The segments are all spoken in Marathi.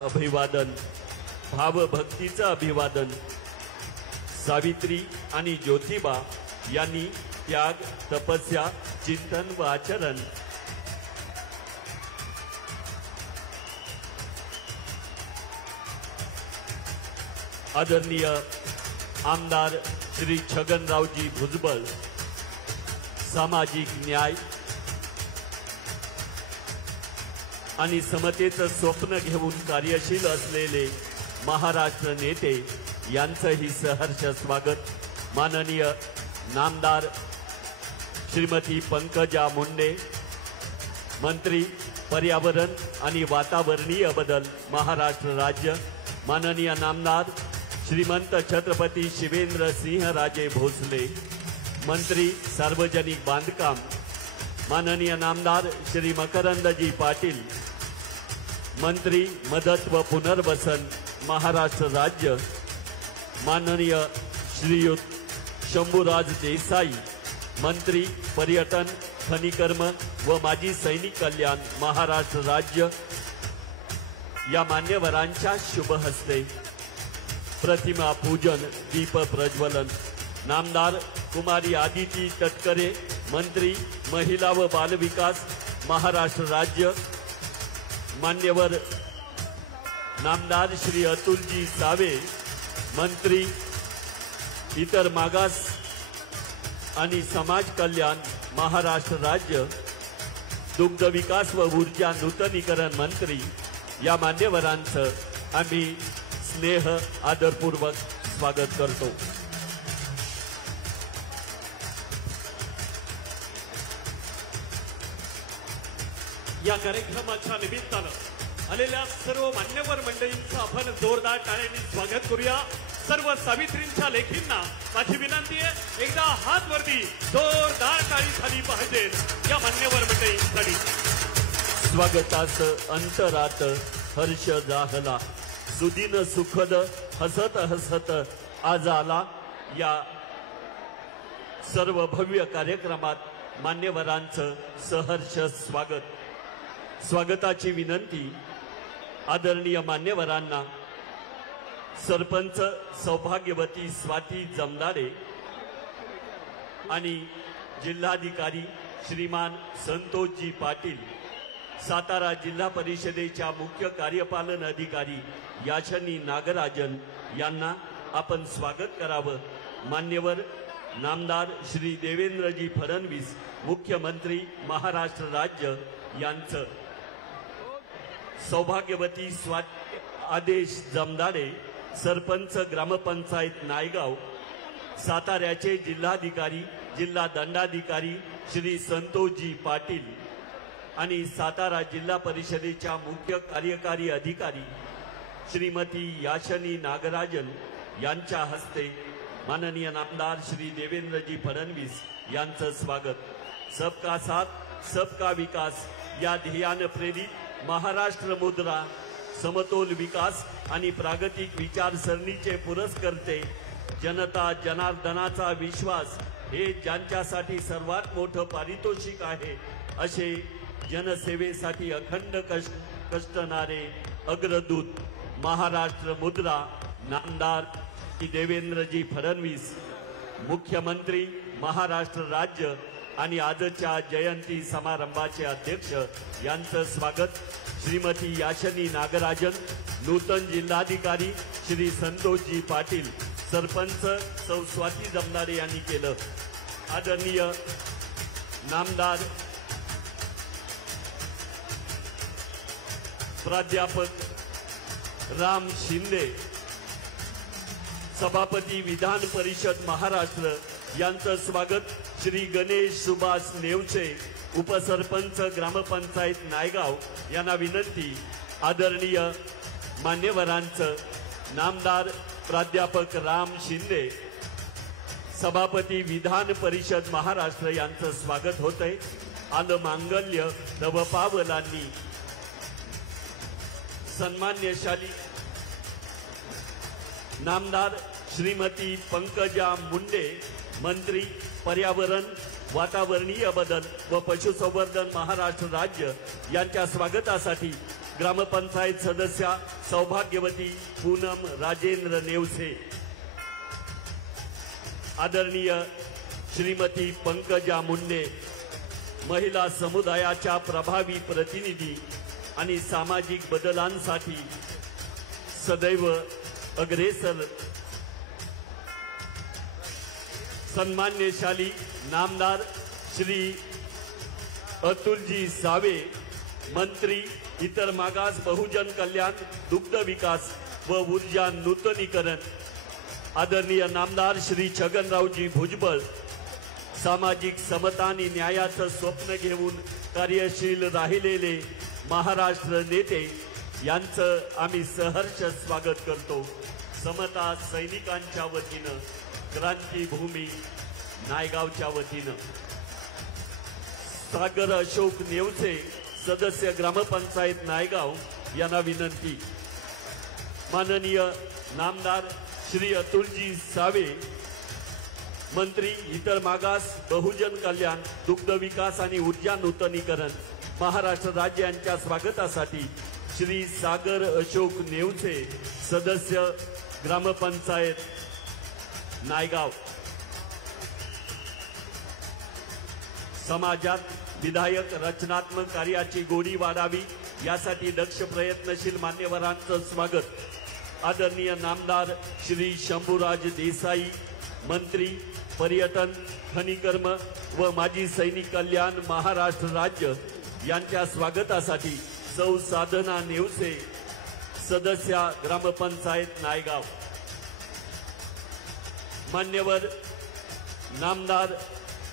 अभिवादन, भावभक्तीचं अभिवादन। सावित्री आणि ज्योतिबा यांनी त्याग, तपस्या, चिंतन व आचरण आदरणीय आमदार श्री छगनरावजी भुजबळ सामाजिक न्याय आणि समतेचं स्वप्न घेऊन कार्यशील असलेले महाराष्ट्र नेते यांचंही सहर्ष स्वागत। माननीय नामदार श्रीमती पंकजा मुंडे, मंत्री पर्यावरण आणि वातावरणीय बदल महाराष्ट्र राज्य, माननीय नामदार श्रीमंत छत्रपती शिवेंद्र सिंह राजे भोसले, मंत्री सार्वजनिक बांधकाम, माननीय नामदार श्री मकरंदजी पाटील, मंत्री मदत व पुनर्वसन महाराष्ट्र राज्य, माननीय श्रीयुत शंभूराज देसाई, मंत्री पर्यटन, खनिकर्म व माजी सैनिक कल्याण महाराष्ट्र राज्य, या मान्यवरांच्या शुभ हस्ते प्रतिमा पूजन, दीप प्रज्वलन। नामदार कुमारी आदिती तटकरे, मंत्री महिला व बाल विकास महाराष्ट्र राज्य, मान्यवर नामदार श्री अतुलजी सावे, मंत्री इतर मागास आणि समाज कल्याण महाराष्ट्र राज्य, दुग्ध विकास व ऊर्जा नूतनीकरण मंत्री, या मान्यवरांचं आम्ही स्नेह आदरपूर्वक स्वागत करतो। या कार्यक्रमाच्या निमित्तानं आलेल्या सर्व मान्यवर मंडळींचं आपण जोरदार टाळ्यांनी स्वागत करूया। सर्व सावित्रींच्या लेखींना माझी विनंती आहे, एकदा हात वरती जोरदार टाळी झाली पाहिजे या मान्यवर मंडळींसाठी। स्वागतास अंतरात हर्ष जाहला, सुदिन सुखद हसत हसत आज आला। या सर्व भव्य कार्यक्रमात मान्यवरांचं सहर्ष स्वागत। स्वागताची विनंती आदरणीय मान्यवरांना सरपंच सौभाग्यवती स्वाती जमदाडे आणि जिल्हाधिकारी श्रीमान संतोषजी पाटील, सातारा जिल्हा परिषदेच्या मुख्य कार्यपालन अधिकारी याचनी नागराजन यांना आपण स्वागत करावं। मान्यवर नामदार श्री देवेंद्रजी फडणवीस, मुख्यमंत्री महाराष्ट्र राज्य यांचं सौभाग्यवती स्वाती आदेश जमदाडे, सरपंच ग्रामपंचायत नायगाव, साताऱ्याचे जिल्हाधिकारी जिल्हा दंडाधिकारी श्री संतोषजी पाटील आणि सातारा जिल्हा परिषदेच्या मुख्य कार्यकारी अधिकारी श्रीमती याचनी नागराजन यांच्या हस्ते माननीय नामदार श्री देवेंद्रजी फडणवीस यांचं स्वागत। सबका साथ सबका विकास या ध्येयानं प्रेरित महाराष्ट्र मुद्रा, समतोल विकास आणि प्रागतिक विचारसरणीचे पुरस्कर्ते, जनता जनार्दनाचा विश्वास हे ज्यांच्यासाठी सर्वात मोठं पारितोषिक आहे, असे जनसेवेसाठी अखंड कष्टणारे अग्रदूत महाराष्ट्र मुद्रा नामदार देवेंद्रजी फडणवीस, मुख्यमंत्री महाराष्ट्र राज्य आणि आजच्या जयंती समारंभाचे अध्यक्ष यांचं स्वागत श्रीमती याचनी नागराजन, नूतन जिल्हाधिकारी श्री संतोषजी पाटील, सरपंच सौ स्वाती जमदाडे यांनी केलं। आदरणीय नामदार प्राध्यापक राम शिंदे, सभापती विधान परिषद महाराष्ट्र यांचं स्वागत श्री गणेश सुभाष नेवचे, उपसरपंच ग्रामपंचायत नायगाव यांना विनंती। आदरणीय मान्यवरांचं नामदार प्राध्यापक राम शिंदे, सभापती विधान परिषद महाराष्ट्र यांचं स्वागत होतंय। आलं मांगल्य तव पावलांनी, सन्मान्यशाली नामदार श्रीमती पंकजा मुंडे, मंत्री पर्यावरण, वातावरणीय बदल व पशुसंवर्धन महाराष्ट्र राज्य यांच्या स्वागतासाठी ग्रामपंचायत सदस्या सौभाग्यवती पूनम राजेंद्र नेवसे, आदरणीय श्रीमती पंकजा मुंडे, महिला समुदायाच्या प्रभावी प्रतिनिधी आणि सामाजिक बदलांसाठी सदैव अग्रेसर, सन्मान्यशाली नामदार श्री अतुलजी सावे, मंत्री इतर मागास बहुजन कल्याण, दुग्ध विकास व ऊर्जा नूतनीकरण, आदरणीय नामदार श्री छगनरावजी भुजबळ, सामाजिक समता आणि न्यायाचं स्वप्न घेऊन कार्यशील राहिलेले महाराष्ट्र नेते यांचं आम्ही सहर्ष स्वागत करतो. समता सैनिकांच्या वतीनं, क्रांतीभूमी नायगावच्या वतीनं सागर अशोक नेवसे, सदस्य ग्रामपंचायत नायगाव यांना विनंती. माननीय नामदार श्री अतुलजी सावे, मंत्री इतर मागास बहुजन कल्याण, दुग्ध विकास आणि ऊर्जा नूतनीकरण, महाराष्ट्र राज्य यांच्या स्वागतासाठी श्री सागर अशोक नेवसे, सदस्य ग्रामपंचायत नायगाव. समाजात विधायक रचनात्मक कार्याची गोडी वाढावी यासाठी दक्ष प्रयत्नशील मान्यवरांचं स्वागत. आदरणीय नामदार श्री शंभूराज देसाई, मंत्री पर्यटन, खनिकर्म व माजी सैनिक कल्याण, महाराष्ट्र राज्य यांच्या स्वागतासाठी सौ साधना नेवसे, सदस्य ग्रामपंचायत नायगाव. मान्यवर नामदार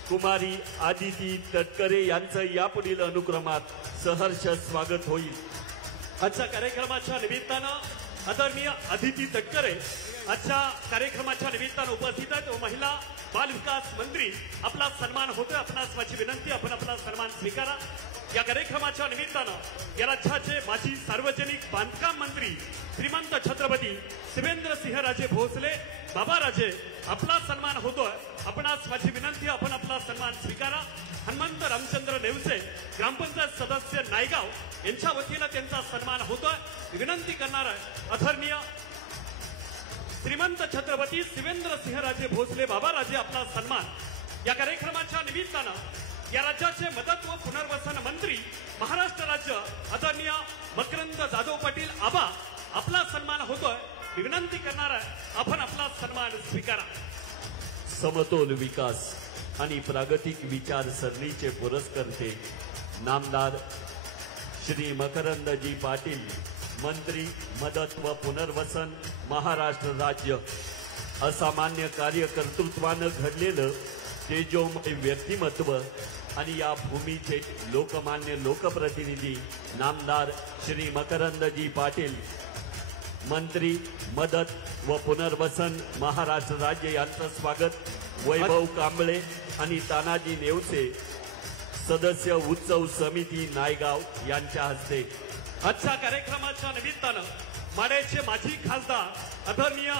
कुमारी आदिती तटकरे यांचं यापुढील अनुक्रमात सहर्ष स्वागत होईल. आजच्या कार्यक्रमाच्या निमित्तानं आदरणीय आदिती तटकरे आजच्या कार्यक्रमाच्या निमित्तानं उपस्थित आहेत व महिला बाल विकास मंत्री आपला सन्मान होतोय. आपणास माझी विनंती, आपण आपला सन्मान स्वीकारा. या कार्यक्रमाच्या निमित्तानं या राज्याचे माजी सार्वजनिक बांधकाम मंत्री श्रीमंत छत्रपती शिवेंद्रसिंहराजे भोसले बाबाराजे आपला सन्मान होतोय. आपणास माझी विनंती, आपण आपला सन्मान स्वीकारा. हनुमंत रामचंद्र नेवसे, ग्रामपंचायत सदस्य नायगाव यांच्या वतीनं त्यांचा सन्मान होतोय. विनंती करणार आहे आदरणीय श्रीमंत छत्रपती शिवेंद्रसिंहराजे भोसले बाबाराजे आपला सन्मान. या कार्यक्रमाच्या निमित्तानं या राज्याचे मदत व पुनर्वसन मंत्री महाराष्ट्र राज्य आदरणीय मकरंद जाधव पाटील आबा आपला सन्मान होतोय. विनंती करणार आहे, आपण आपला सन्मान स्वीकारा. समतोल विकास आणि प्रागतिक विचारसरणीचे पुरस्कर्ते नामदार श्री मकरंदजी पाटील, मंत्री मदत व पुनर्वसन, महाराष्ट्र राज्य. असामान्य कार्य कर्तृत्वानं घडलेलं तेजोमय व्यक्तिमत्व आणि या भूमीचे लोकमान्य लोकप्रतिनिधी नामदार श्री मकरंदजी पाटील, मंत्री मदत व पुनर्वसन, महाराष्ट्र राज्य यांचं स्वागत. वैभव कांबळे आणि तानाजी नेवसे, सदस्य उत्सव समिती नायगाव यांच्या हस्ते. आजच्या कार्यक्रमाच्या निमित्तानं माड्याचे माजी खासदार आदरणीय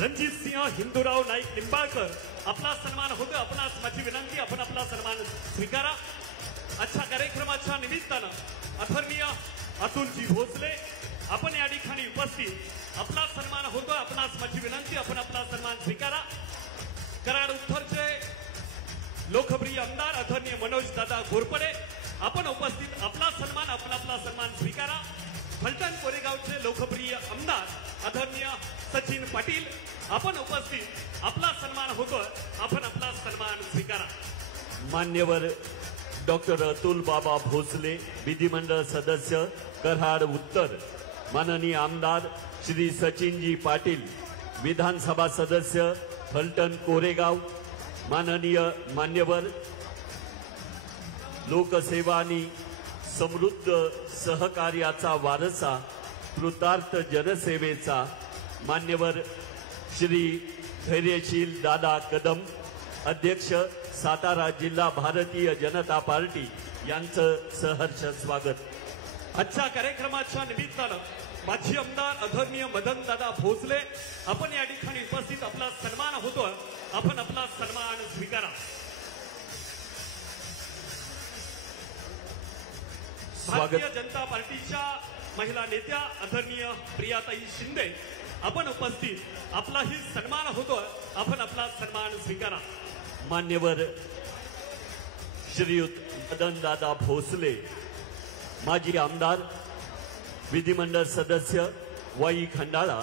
रणजितसिंह हिंदूराव नाईक निंबाळकर आपला सन्मान होतो. आपणास माझी विनंती, आपण आपला सन्मान स्वीकारा. आजच्या कार्यक्रमाच्या निमित्तानं आदरणीय अतुलजी भोसले आपण या ठिकाणी उपस्थित आपला सन्मान होतो. आपणास माझी विनंती, आपण आपला सन्मान स्वीकारा. कराड उत्तरचे लोकप्रिय आमदार आदरणीय मनोज दादा घोरपडे आपण उपस्थित आपला सन्मान, आपण आपला सन्मान स्वीकारा. फलटण कोरेगावचे लोकप्रिय आमदार आदरणीय सचिन पाटील आपण उपस्थित आपला सन्मान होतोय. आपण आपला सन्मान स्वीकारा. मान्यवर डॉक्टर अतुल बाबा भोसले, विधिमंडळ सदस्य कराड उत्तर. माननीय आमदार श्री सचिनजी पाटील, विधानसभा सदस्य फलटण कोरेगाव. माननीय मान्यवर लोकसेवा आणि समृद्ध सहकार्याचा वारसा, कृतार्थ जनसेवेचा मान्यवर श्री धैर्यशील दादा कदम, अध्यक्ष सातारा जिल्हा भारतीय जनता पार्टी यांचं सहर्ष स्वागत. आजच्या कार्यक्रमाच्या निमित्तानं माजी आमदार आदरणीय मदन दादा भोसले आपण या ठिकाणी उपस्थित आपला सन्मान होतोय. आपण आपला सन्मान स्वीकारा. भारतीय जनता पार्टीच्या महिला नेत्या आदरणीय प्रियाताई शिंदे आपण उपस्थित, आपलाही सन्मान होतो, आपण आपला सन्मान स्वीकारा. मान्यवर श्रीयुत मदनदादा भोसले, माजी आमदार, विधिमंडळ सदस्य वाई खंडाळा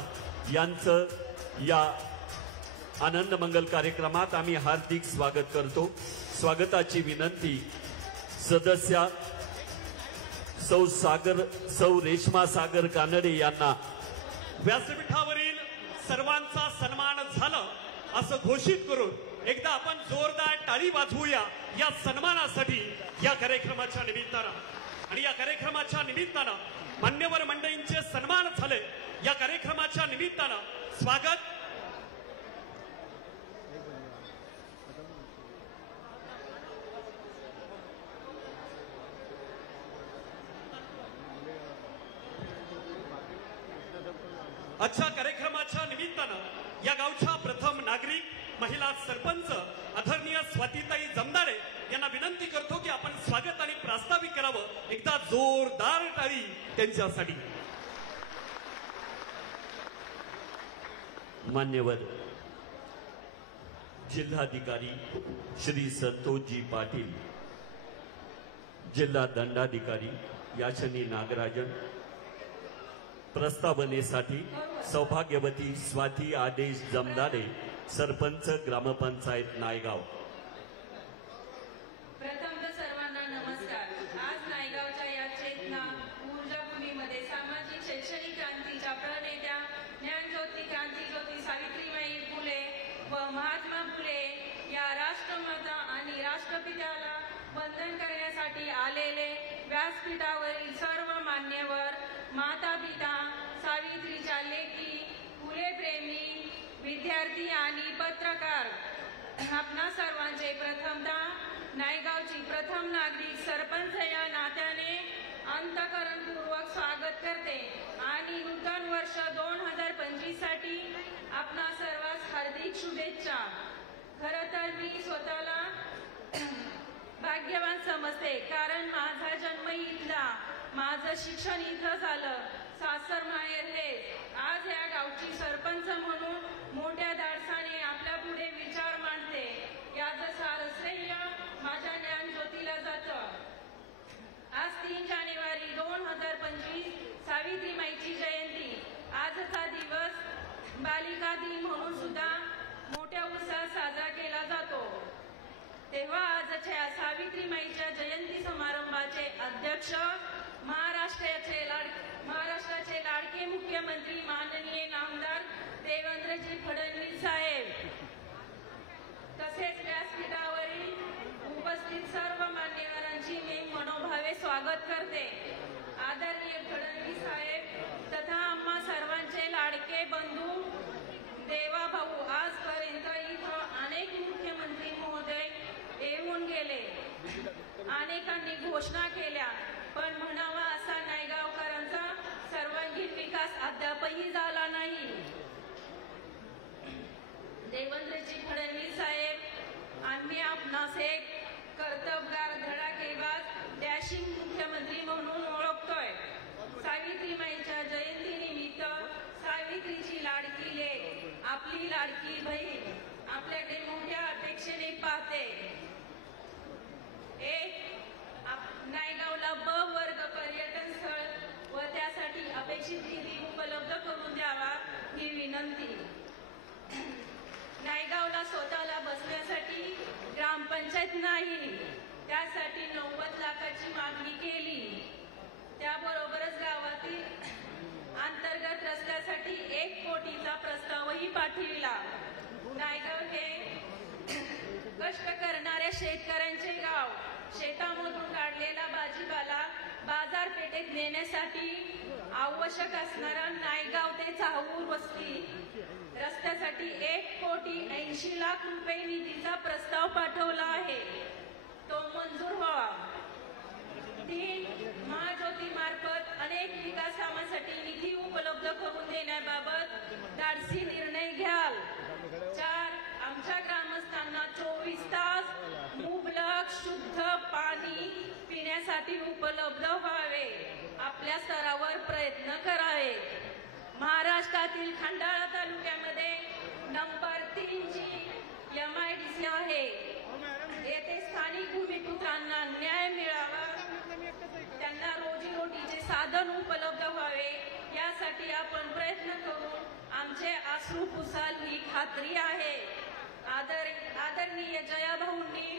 यांचं या आनंद मंगल कार्यक्रमात आम्ही हार्दिक स्वागत करतो. स्वागताची विनंती सदस्या सौ रेश्मा सागर कानडे यांना. व्यासपीठावरील सर्वांचा सन्मान झाला असं घोषित करून एकदा आपण जोरदार टाळी वाजवूया या सन्मानासाठी. या कार्यक्रमाच्या निमित्तानं आणि या कार्यक्रमाच्या निमित्तानं मान्यवर मंडळींचे सन्मान झाले. या कार्यक्रमाच्या निमित्तानं स्वागत. आजच्या कार्यक्रमाच्या निमित्तानं या गावच्या प्रथम नागरिक, महिला सरपंच आदरणीय स्वातीताई जमदाडे यांना विनंती करतो की आपण स्वागत आणि प्रास्ताविक करावं. एकदा जोरदार टाळी त्यांच्यासाठी. मान्यवर जिल्हाधिकारी श्री संतोषजी पाटील, जिल्हा दंडाधिकारी याचनी नागराजन, प्रस्तावनेसाठी सौभाग्यवती स्वाती आदेश जमदाडे, सरपंच ग्रामपंचायत नायगाव. प्रथमतः सर्वांना नमस्कार. आज नायगावच्या या चेतना ऊर्जा भूमीमध्ये सामाजिक शैक्षणिक क्रांतीच्या प्रणेत्या ज्ञानज्योती, क्रांतीज्योती सावित्रीबाई फुले व महात्मा फुले या राष्ट्रमाता आणि राष्ट्रपित्याला वंदन करण्यासाठी आलेले व्यासपीठावरील सर्व मान्यवर, माता पिता, सावित्रीच्या लेकी, फुले प्रेमी, विद्यार्थी आणि पत्रकार, आपणा सर्वांचे प्रथमतः नायगावची प्रथम नागरिक सरपंच या नात्याने अंतःकरणपूर्वक स्वागत करते आणि नूतन वर्ष 2025 साठी आपणा सर्वांस हार्दिक शुभेच्छा. खरं तर मी स्वतःला भाग्यवान समजते, कारण माझा जन्म इथला, माझं शिक्षण इथं झालं, सासर माहेर हे. आज या गावची सरपंच म्हणून मोठ्या धाडसाने आपल्या पुढे विचार मांडते. याचं सारं श्रेय माझ्या ज्ञानज्योतीला जातं. आज 3 जानेवारी 2025 सावित्रीमाईची जयंती. आजचा दिवस बालिका दिन म्हणून सुद्धा मोठ्या उत्साहात साजरा केला जातो. तेव्हा आजच्या सावित्रीमाईच्या जयंती समारंभाचे अध्यक्ष महाराष्ट्राचे लाडके मुख्यमंत्री माननीय नामदार देवेंद्रजी फडणवीस साहेब, तसेच व्यासपीठावरील उपस्थित सर्व मान्यवरांची मी मनोभावे स्वागत करते. आदरणीय फडणवीस साहेब तथा आम्हा सर्वांचे लाडके बंधू देवाभाऊ, आजपर्यंत इथं अनेक मुख्यमंत्री महोदय येऊन गेले, अनेकांनी घोषणा केल्या, पण म्हणावा असा नायगावकरांचा सर्वांगीण विकास अद्यापही झाला नाही. देवेंद्रजी फडणवीस साहेब, आम्ही आपणास एक कर्तबगार, धडाकेबाज, डॅशिंग मुख्यमंत्री म्हणून ओळखतोय. सावित्रीमाईच्या जयंतीनिमित्त सावित्रीची लाडकी लेक, आपली लाडकी बहीण आपल्याकडे मोठ्या अपेक्षेने पाहते. एक नायगावला ब वर्ग पर्यटन स्थळ व त्यासाठी अपेक्षित निधी उपलब्ध करून द्यावा ही विनंती. नायगावला स्वतःला बसण्यासाठी ग्रामपंचायत नाही, त्यासाठी 90 लाखाची मागणी केली. त्याबरोबरच गावातील अंतर्गत रस्त्यासाठी 1 कोटीचा प्रस्तावही पाठविला. नायगाव हे कष्ट करणाऱ्या शेतकऱ्यांचे गाव. शेतामधून काढलेला भाजीपाला बाजारपेठेत नेण्यासाठी आवश्यक असणारा नायगाव ते चाहूर वस्ती रस्त्यासाठी 1,80,00,000 रुपये निधीचा प्रस्ताव पाठवला आहे. तो मंजूर व्हावा. 3 महाज्योती मार्फत अनेक विकास कामांसाठी निधी उपलब्ध करून देण्याबाबत धाडसी निर्णय घ्याल. 4 आमच्या ग्रामस्थांना 24 तास मुबलक शुद्ध पाणी पिण्यासाठी आपल्यासाठी उपलब्ध व्हावे, आपल्या स्तरावर प्रयत्न करावे. महाराष्ट्रातील खंडाळा तालुक्यामध्ये नंबर 3 ची MIDC आहे. येथे स्थानिक भूमिपुत्रांना न्याय मिळावा, त्यांना रोजीरोटीचे साधन उपलब्ध व्हावे, यासाठी आपण प्रयत्न करू. आमचे अश्रू पुसाल ही खात्री आहे. आदरणीय जयाभाऊंनी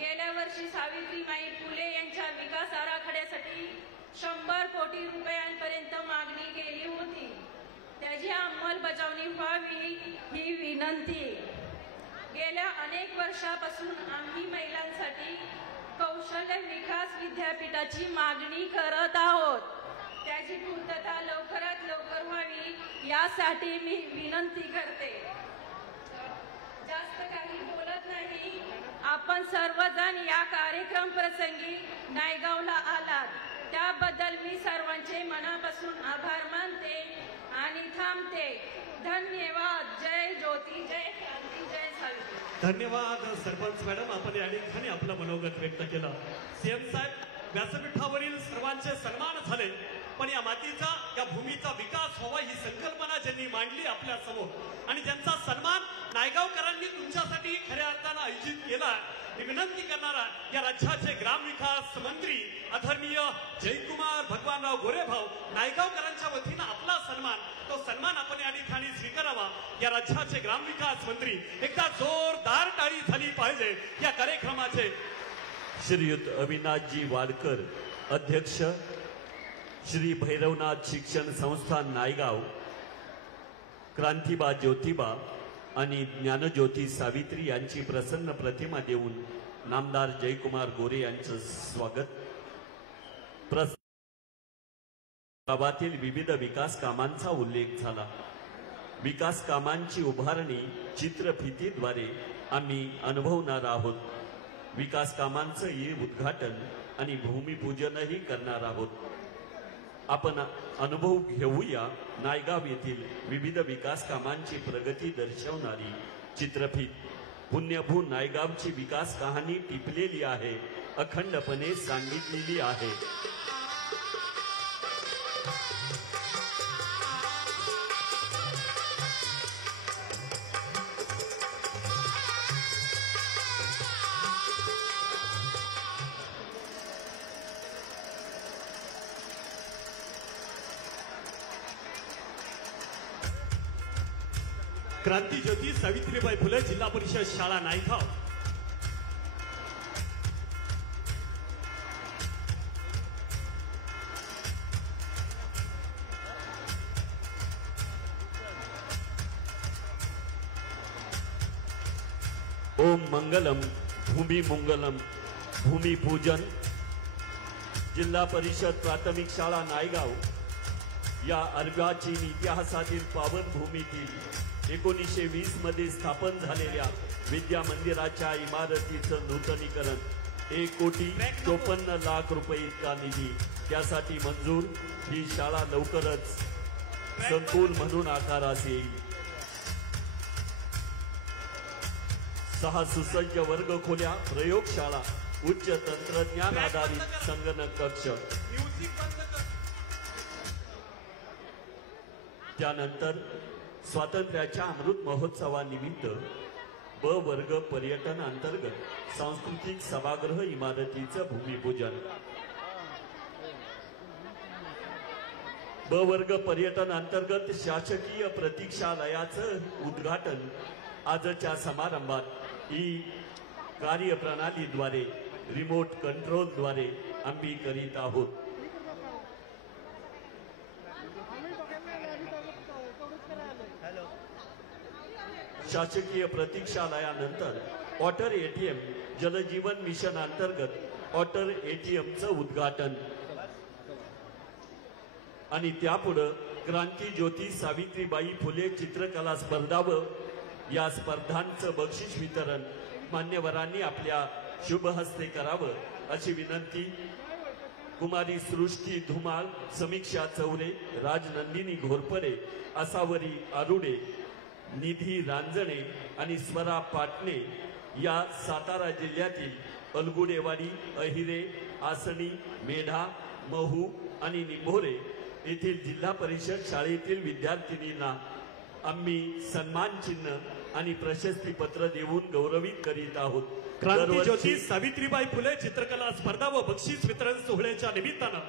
गेल्या वर्षी सावित्रीबाई फुले यांच्या विकास आराखड्यासाठी 100 कोटी रुपयांपर्यंत मागणी केली होती. त्याची अंमलबजावणी व्हावी ही विनंती. गेल्या अनेक वर्षापासून आम्ही महिलांसाठी कौशल्य विकास विद्यापीठाची मागणी करत आहोत. त्याची पूर्तता लवकरात लवकर व्हावी यासाठी मी विनंती करते. जास्त काही बोलत नाही. आपण सर्वजण या कार्यक्रम प्रसंगी नायगावला आलात, त्याबद्दल मी सर्वांचे मनापासून आभार मानते आणि थांबते. धन्यवाद. जय ज्योती, जय क्रांती, जय सावित्री. धन्यवाद सरपंच मॅडम, आपण या ठिकाणी आपलं मनोगत व्यक्त केलं. CM साहेब, व्यासपीठावरील सर्वांचे सन्मान झाले, पण या मातीचा, या भूमीचा विकास व्हावा ही संकल्पना ज्यांनी मांडली आपल्या समोर आणि ज्यांचा सन्मान नायगावकरांनी तुमच्यासाठी खऱ्या अर्थानं आयोजित केला, ही विनंती करणारा या राज्याचे ग्रामविकास मंत्री आदरणीय जयकुमार भगवानराव गोरेभाऊ, नायगावकरांच्या वतीनं आपला सन्मान, तो सन्मान आपण या ठिकाणी स्वीकारावा. या राज्याचे ग्रामविकास मंत्री, एकदा जोरदार टाळी झाली पाहिजे या कार्यक्रमाचे. श्रीयुत अविनाशजी वाडकर, अध्यक्ष श्री भैरवनाथ शिक्षण संस्थान नायगाव, क्रांतिबा ज्योतिबा आणि ज्ञानज्योती सावित्री यांची प्रसन्न प्रतिमा देऊन नामदार जयकुमार गोरे यांचं स्वागत. गावातील विविध विकास कामांचा उल्लेख झाला. विकास कामांची उभारणी चित्रफितीद्वारे आम्ही अनुभवणार आहोत. विकास कामांचं उद्घाटन आणि भूमिपूजनही करणार आहोत. आपण अनुभव घेऊया नायगाव येथील विविध विकास कामांची प्रगती दर्शवणारी चित्रफीत. पुण्यभू नायगावची विकास कहाणी टिपलेली आहे, अखंडपणे सांगितलेली आहे. क्रांतिज्योती सावित्रीबाई फुले जिल्हा परिषद शाळा नायगाव. ओम मंगलम भूमी मंगलम भूमिपूजन. जिल्हा परिषद प्राथमिक शाळा नायगाव या अर्वाचीन इतिहासातील पावनभूमीतील 1920 मध्ये स्थापन झालेल्या विद्या मंदिराच्या इमारतीचं नूतनीकरण 1,54,00,000 रुपये इतका निधी त्यासाठी मंजूर. ही शाळा लवकरच संकुल म्हणून आकारास येईल. 6 सुसज्ज वर्ग खोल्या, प्रयोगशाळा, उच्च तंत्रज्ञान आधारित संगणक कक्ष. त्यानंतर स्वातंत्र्याच्या अमृत महोत्सवानिमित्त ब वर्ग पर्यटन अंतर्गत सांस्कृतिक सभागृह इमारतीचं भूमिपूजन. ब वर्ग पर्यटन अंतर्गत शासकीय प्रतीक्षालयाचं उद्घाटन आजच्या समारंभात ई कार्यप्रणालीद्वारे रिमोट कंट्रोलद्वारे आम्ही करीत आहोत. शासकीय प्रतीक्षालयानंतर वॉटर ATM जलजीवन मिशन अंतर्गत वॉटर ATMचं उद्घाटन आणि त्यापुढे क्रांतिज्योती सावित्रीबाई फुले चित्रकला स्पर्धा व या स्पर्धांचं बक्षीस वितरण मान्यवरांनी आपल्या शुभ हस्ते करावं अशी विनंती कुमारी सृष्टी धुमाळ, समीक्षा चौरे, राजनंदिनी घोरपरे, असावरी आरुडे, निधी रांजणे आणि स्वरा पाटणे या सातारा जिल्ह्यातील अलगुडेवाडी, अहिरे, आसणी, मेढा, महू आणि निंभोरे येथील जिल्हा परिषद शाळेतील विद्यार्थिनींना आम्ही सन्मान चिन्ह आणि प्रशस्ती पत्र देऊन गौरवित करीत आहोत. क्रांती ज्योती सावित्रीबाई फुले चित्रकला स्पर्धा व बक्षीस वितरण सोहळ्याच्या निमित्तानं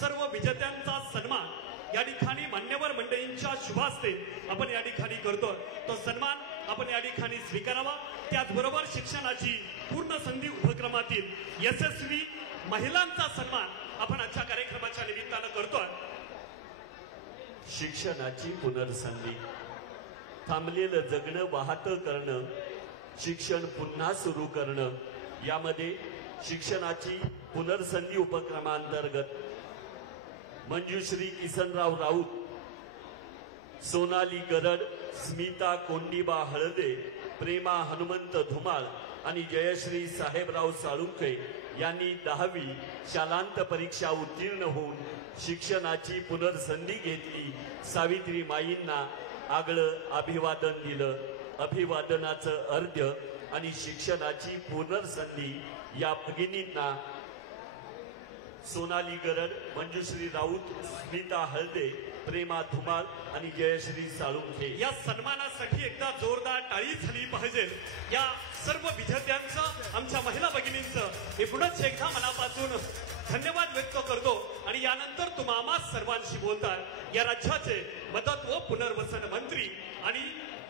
सर्व विजेत्यांचा सन्मान या ठिकाणी मान्यवर मंडळींच्या शुभास्ते आपण या ठिकाणी करतो. तो सन्मान आपण या ठिकाणी स्वीकारावा. त्याचबरोबर शिक्षणाची पूर्ण संधी उपक्रमातील यशस्वी महिलांचा सन्मान आपण आजच्या कार्यक्रमाच्या निमित्तानं करतोय. शिक्षणाची पुनर्संधी, थांबलेलं जगणं वाहतं करणं, शिक्षण पुन्हा सुरू करणं, यामध्ये शिक्षणाची पुनर्संधी उपक्रमांतर्गत मंजुश्री किसनराव राऊत, सोनाली गरड, स्मिता कोंडीबा हळदे, प्रेमा हनुमंत धुमाळ आणि जयश्री साहेबराव साळुंखे यांनी 10वी शालांत परीक्षा उत्तीर्ण होऊन शिक्षणाची पुनर्संधी घेतली. सावित्री माईंना आगळं अभिवादन दिलं. अभिवादनाचं अर्ध्य आणि शिक्षणाची पुनर्संधी या भगिनींना सोनाली गरड, मंजुश्री राऊत, स्मिता हळदे, प्रेमा धुमाळ आणि जयश्री साळुंखे या सन्मानासाठी एकदा जोरदार टाळी झाली पाहिजे. या सर्व विद्यार्थ्यांचं, आमच्या महिला भगिनींचं मी पुनश्च एकदा मनापासून धन्यवाद व्यक्त करतो. आणि यानंतर तुम्हा आम्हा सर्वांशी बोलतात या राज्याचे मदत व पुनर्वसन मंत्री आणि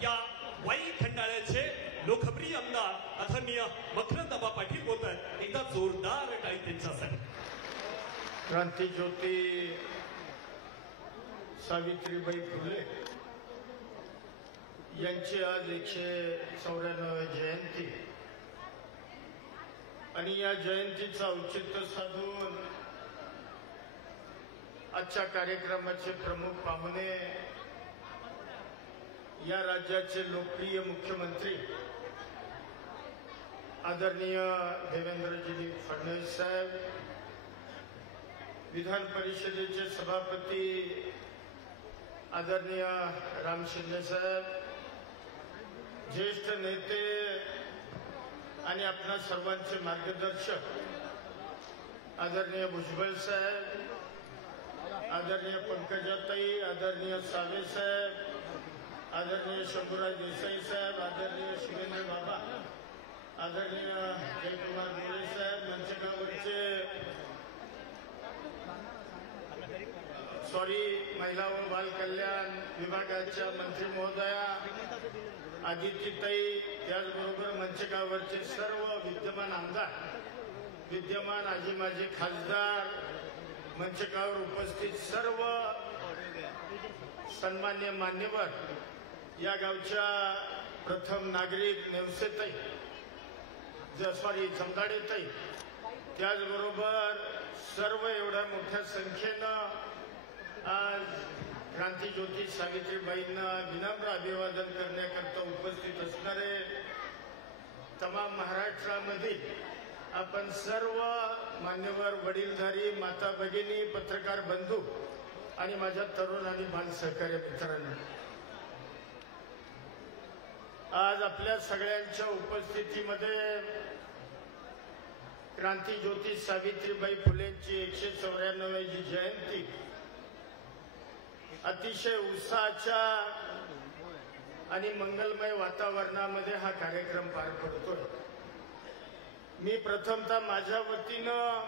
या वाई खंडाळ्याचे लोकप्रिय आमदार आदरणीय मकरंदबा पाटील बोलतात. एकदा जोरदार टाळी त्यांच्यासाठी. क्रांती ज्योती सावित्रीबाई फुले यांची आज 194 जयंती आणि या जयंतीचं औचित्य साधून आजच्या कार्यक्रमाचे प्रमुख पाहुणे या राज्याचे लोकप्रिय मुख्यमंत्री आदरणीय देवेंद्रजी फडणवीस साहेब, विधान परिषदेचे सभापती आदरणीय राम शिंदे साहेब, ज्येष्ठ नेते आणि आपणा सर्वांचे मार्गदर्शक आदरणीय भुजबळ साहेब, आदरणीय पंकजाताई, आदरणीय सावे साहेब, आदरणीय शंभूराज देसाई साहेब, आदरणीय शिवेंद्र बाबा, आदरणीय जयकुमार गोरे साहेब, मंचकावरचे महिला व बाल कल्याण विभागाच्या मंत्री महोदया आदित्यताई, त्याचबरोबर मंचकावरचे सर्व विद्यमान आमदार, विद्यमान आजी माजी खासदार, मंचकावर उपस्थित सर्व सन्मान्य मान्यवर, या गावच्या प्रथम नागरिक नेवसेताई, जमदाडेताई, त्याचबरोबर सर्व एवढ्या मोठ्या संख्येनं आज क्रांती ज्योती सावित्रीबाईंना विनम्र अभिवादन करण्याकरता उपस्थित असणारे तमाम महाराष्ट्रामधील आपण सर्व मान्यवर, वडीलधारी, माता भगिनी, पत्रकार बंधू आणि माझ्या तरुण आणि बाल सहकार्य मित्रांनो, आज आपल्या सगळ्यांच्या उपस्थितीमध्ये क्रांती ज्योती सावित्रीबाई फुलेंची 194वी जयंती अतिशय उत्साहाच्या आणि मंगलमय वातावरणामध्ये हा कार्यक्रम पार पडतोय. मी प्रथमतः माझ्या वतीनं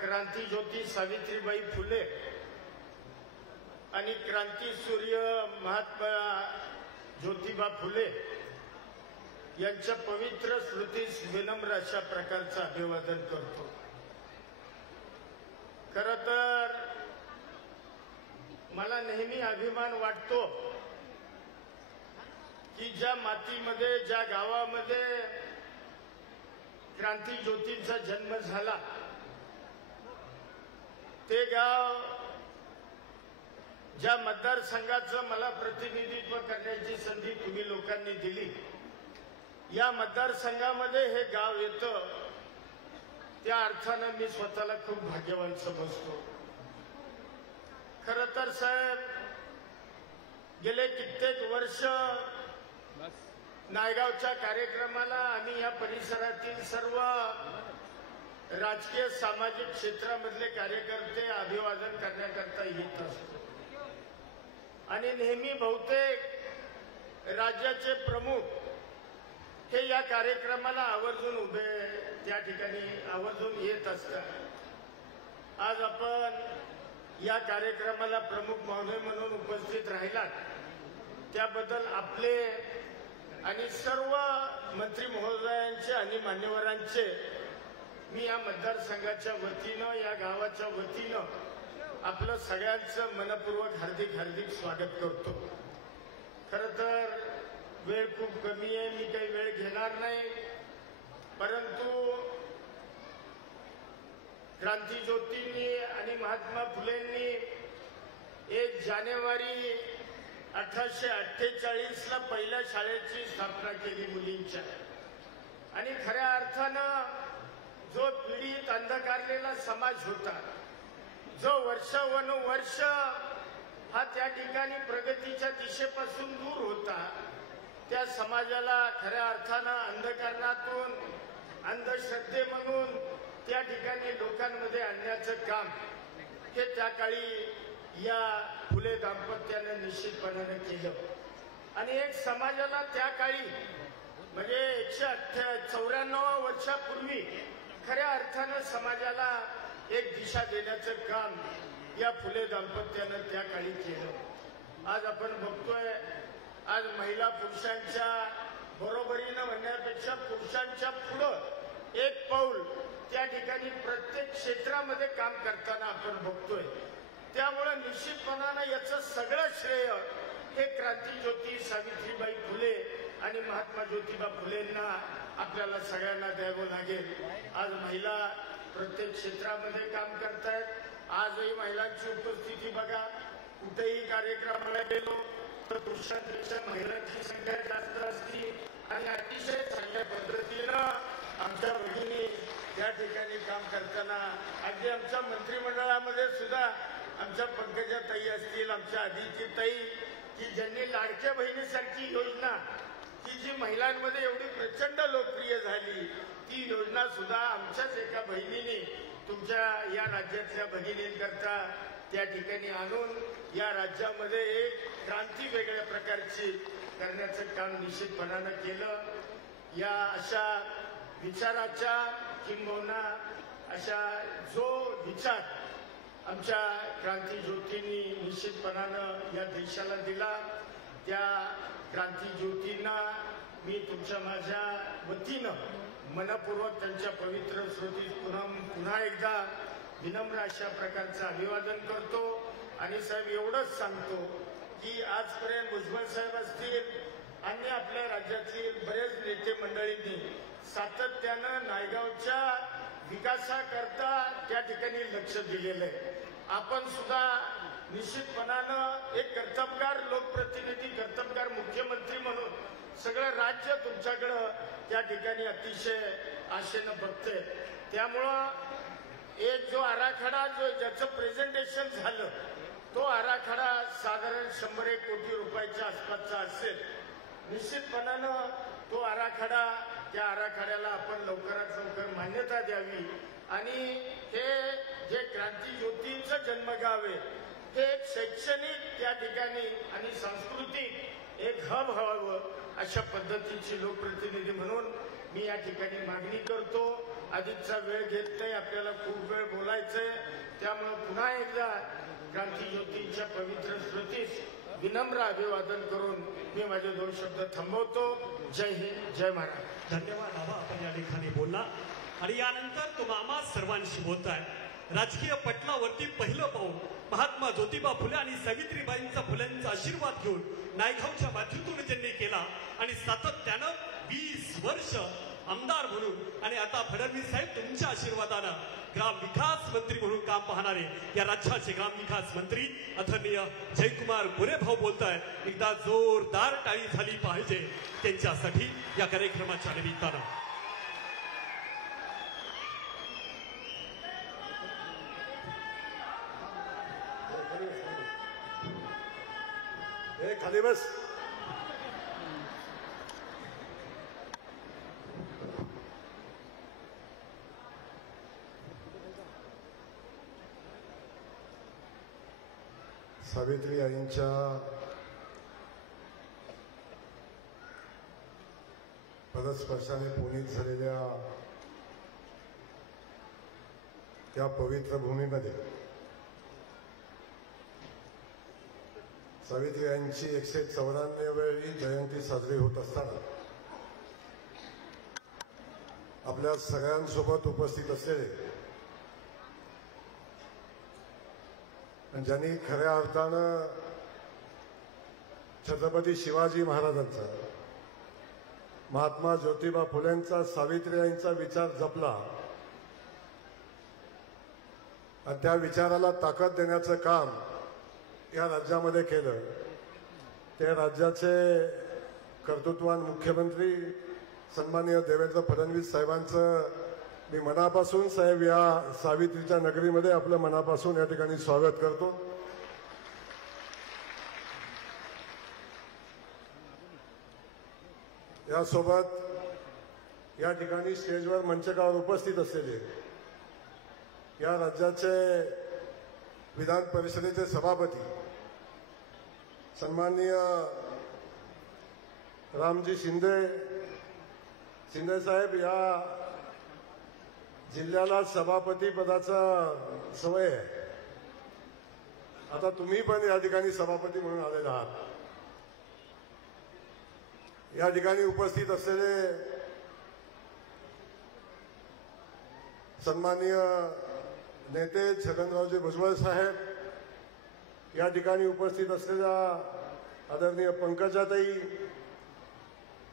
क्रांती ज्योती सावित्रीबाई फुले आणि क्रांती सूर्य महात्मा ज्योतिबा फुले यांच्या पवित्र स्मृतीस विनम्र अशा प्रकारचं अभिवादन करतो. खरं तर मला नेहमी अभिमान वाटतो की ज्या मातीमध्ये, ज्या गावामध्ये क्रांती ज्योतींचा जन्म झाला ते गाव, ज्या मतदारसंघाचं मला प्रतिनिधित्व करण्याची संधी तुम्ही लोकांनी दिली, या मतदारसंघामध्ये हे गाव येतं, त्या अर्थानं मी स्वतःला खूप भाग्यवान समजतो. खरं तर साहेब, गेले कित्येक वर्ष नायगावच्या कार्यक्रमाला आम्ही या परिसरातील सर्व राजकीय सामाजिक क्षेत्रामधले कार्यकर्ते अभिवादन करण्याकरता येत असतो आणि नेहमी बहुतेक राज्याचे प्रमुख हे या कार्यक्रमाला आवर्जून उभे त्या ठिकाणी आवर्जून येत असतात। आज आपण या कार्यक्रमाला प्रमुख महोदय म्हणून उपस्थित राहिलात त्याबद्दल आपले आणि सर्व मंत्री महोदयांचे आणि मान्यवरांचे मी या मतदारसंघाच्या वतीनं या गावाच्या वतीनं आपलं सगळ्यांचं मनपूर्वक हार्दिक स्वागत करतो। खरं तर वेळ खूप कमी आहे, मी काही वेळ घेणार नाही, परंतु क्रांतीज्योतींनी आणि महात्मा फुलेंनी 1 जानेवारी 1848ला पहिल्या शाळेची स्थापना केली मुलींच्या आणि खऱ्या अर्थानं जो पीडित अंधकारलेला समाज होता, जो वर्षानुवर्ष हा त्या ठिकाणी प्रगतीच्या दिशेपासून दूर होता, त्या समाजाला खऱ्या अर्थानं अंधकारणातून अंधश्रद्धेमधून त्या ठिकाणी लोकांमध्ये आणण्याचं काम हे त्या काळी या फुले दाम्पत्यानं निश्चितपणानं केलं आणि एक समाजाला त्या काळी म्हणजे 194 वर्षापूर्वी खऱ्या अर्थानं समाजाला एक दिशा देण्याचं काम या फुले दाम्पत्यानं त्या काळी केलं। आज आपण बघतोय, आज महिला पुरुषांच्या बरोबरीनं म्हणण्यापेक्षा पुरुषांच्या पुढं एक पाऊल त्या ठिकाणी प्रत्येक क्षेत्रामध्ये काम करताना आपण बघतोय। त्यामुळं निश्चितपणानं याचं सगळं श्रेय हे क्रांतीज्योती सावित्रीबाई फुले आणि महात्मा ज्योतिबा फुलेंना आपल्याला सगळ्यांना द्यावं लागेल। आज महिला प्रत्येक क्षेत्रामध्ये काम करतायत। आजही महिलांची उपस्थिती बघा, कुठेही कार्यक्रमाला गेलो तर पुरुषांपेक्षा महिलांची संख्या जास्त असते आणि अतिशय चांगल्या पद्धतीनं आमच्या भगिनी त्या ठिकाणी काम करताना अगदी आमच्या मंत्रिमंडळामध्ये सुद्धा आमच्या पंकजा ताई असतील, आमच्या आदिती ताई, की ज्यांनी लाडक्या बहिणीसारखी योजना की जी महिलांमध्ये एवढी प्रचंड लोकप्रिय झाली, ती योजना सुद्धा आमच्याच एका बहिणीने तुमच्या या राज्यातल्या भगिनींकरता त्या ठिकाणी आणून या राज्यामध्ये एक क्रांती वेगळ्या प्रकारची करण्याचं काम निश्चितपणानं केलं। या अशा विचाराच्या किंबहुना अशा जो विचार आमच्या क्रांतीज्योतींनी निश्चितपणानं या देशाला दिला, त्या क्रांतीज्योतींना मी तुमच्या माझ्या वतीनं मनपूर्वक त्यांच्या पवित्र स्मृतीस पुन्हा एकदा विनम्र अशा प्रकारचं अभिवादन करतो आणि साहेब एवढंच सांगतो की आजपर्यंत भुजबळ साहेब असतील आणि आपल्या राज्यातील बरेच नेते मंडळींनी सातत्यानं नायगावच्या विकासाकरता त्या ठिकाणी लक्ष दिलेलं आहे। आपण सुद्धा निश्चितपणानं एक कर्तबगार लोकप्रतिनिधी, कर्तबगार मुख्यमंत्री म्हणून सगळं राज्य तुमच्याकडं त्या ठिकाणी अतिशय आशेनं बघते। त्यामुळं एक जो आराखडा ज्याचं प्रेझेंटेशन झालं, तो आराखडा साधारण 100-1 कोटी रुपयाच्या आसपासचा असेल। निश्चितपणानं तो आराखडा, त्या आराखड्याला आपण लवकरात लवकर मान्यता द्यावी आणि हे जे क्रांतीज्योतींचं जन्मगाव आहे हे एक शैक्षणिक त्या ठिकाणी आणि सांस्कृतिक एक हब व्हावं अशा पद्धतीची लोकप्रतिनिधी म्हणून मी या ठिकाणी मागणी करतो। अधिकचा वेळ घेत नाही, आपल्याला खूप वेळ बोलायचंय, त्यामुळे पुन्हा एकदा क्रांतीज्योतींच्या पवित्र स्मृतीस विनम्र अभिवादन करून मी माझे 2 शब्द थांबवतो। जय हिंद, जय महाराष्ट्र। धन्यवाद बाबा, आपण या ठिकाणी बोलला आणि यानंतर तुम्ही आम्हा सर्वांशी बोलताय। राजकीय पटलावरती पहिलं पाऊल महात्मा ज्योतिबा फुले आणि सावित्रीबाईंचा फुलेंचा आशीर्वाद घेऊन नायगावच्या माध्यमातून त्यांनी केला आणि सातत्यानं 20 वर्ष आमदार म्हणून आणि आता फडणवीस साहेब तुमच्या आशीर्वादानं ग्राम विकास मंत्री म्हणून काम पाहणारे या राज्याचे ग्राम विकास मंत्री आदरणीय जयकुमार गोरे भाऊ बोलतायत। एकदा जोरदार टाळी झाली पाहिजे त्यांच्यासाठी या कार्यक्रमाच्या निमित्तानं। खाली बस। सावित्री आईंच्या पदस्पर्शाने पुनीत झालेल्या त्या पवित्र भूमीमध्ये सावित्री यांची 194वी जयंती साजरी होत असताना आपल्या सगळ्यांसोबत उपस्थित असलेले ज्यांनी खऱ्या अर्थानं छत्रपती शिवाजी महाराजांचा, महात्मा ज्योतिबा फुलेंचा, सावित्रीबाईंचा विचार जपला आणि त्या विचाराला ताकद देण्याचं काम या राज्यामध्ये केलं, त्या राज्याचे कर्तृत्ववान मुख्यमंत्री सन्माननीय देवेंद्र फडणवीस साहेबांचं मी मनापासून साहेब या सावित्रीच्या नगरीमध्ये आपलं मनापासून या ठिकाणी स्वागत करतो. यासोबत या ठिकाणी स्टेजवर मंचकावर उपस्थित असलेले या राज्याचे विधान परिषदेचे सभापती सन्माननीय रामजी शिंदे साहेब, या जिल्ह्याला सभापती पदाचा सवय आहे. आता तुम्ही पण या ठिकाणी सभापती म्हणून आलेला आहात. या ठिकाणी उपस्थित असलेले सन्माननीय नेते छगनरावजी भुजबळ साहेब, या ठिकाणी उपस्थित असलेल्या आदरणीय पंकजाताई,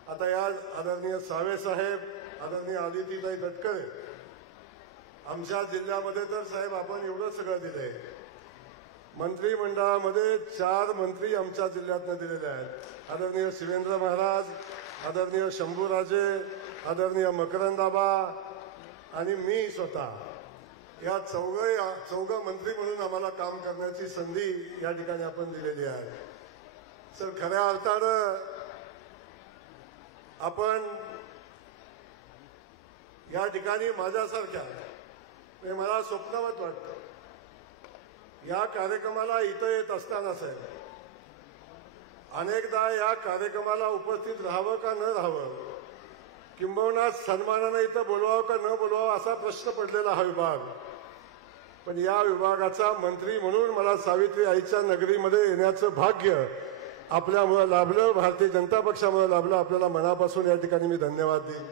आता या आदरणीय सावे साहेब, आदरणीय आदितीताई तटकरे, आमच्या जिल्ह्यामध्ये तर साहेब आपण एवढं सगळं दिलंय. मंत्रिमंडळामध्ये 4 मंत्री आमच्या जिल्ह्यातनं दिलेले आहेत. आदरणीय शिवेंद्र महाराज, आदरणीय शंभूराजे, आदरणीय मकरंदाबा आणि मी स्वतः, या चौघं मंत्री म्हणून आम्हाला काम करण्याची संधी या ठिकाणी आपण दिलेली आहे. सर, खऱ्या अर्थानं आपण या ठिकाणी माझ्यासारख्या, मला स्वप्नवत वाटतं, या कार्यक्रमाला इथं येत असताना साहेब अनेकदा या कार्यक्रमाला उपस्थित राहावं का न राहावं, किंबहुना सन्मानानं इथं बोलवावं का न बोलवावं असा प्रश्न पडलेला हा विभाग. पण या विभागाचा मंत्री म्हणून मला सावित्री आईच्या नगरीमध्ये येण्याचं भाग्य आपल्यामुळे लाभलं, भारतीय जनता पक्षामुळे लाभलं. आपल्याला मनापासून या ठिकाणी मी धन्यवाद देईन.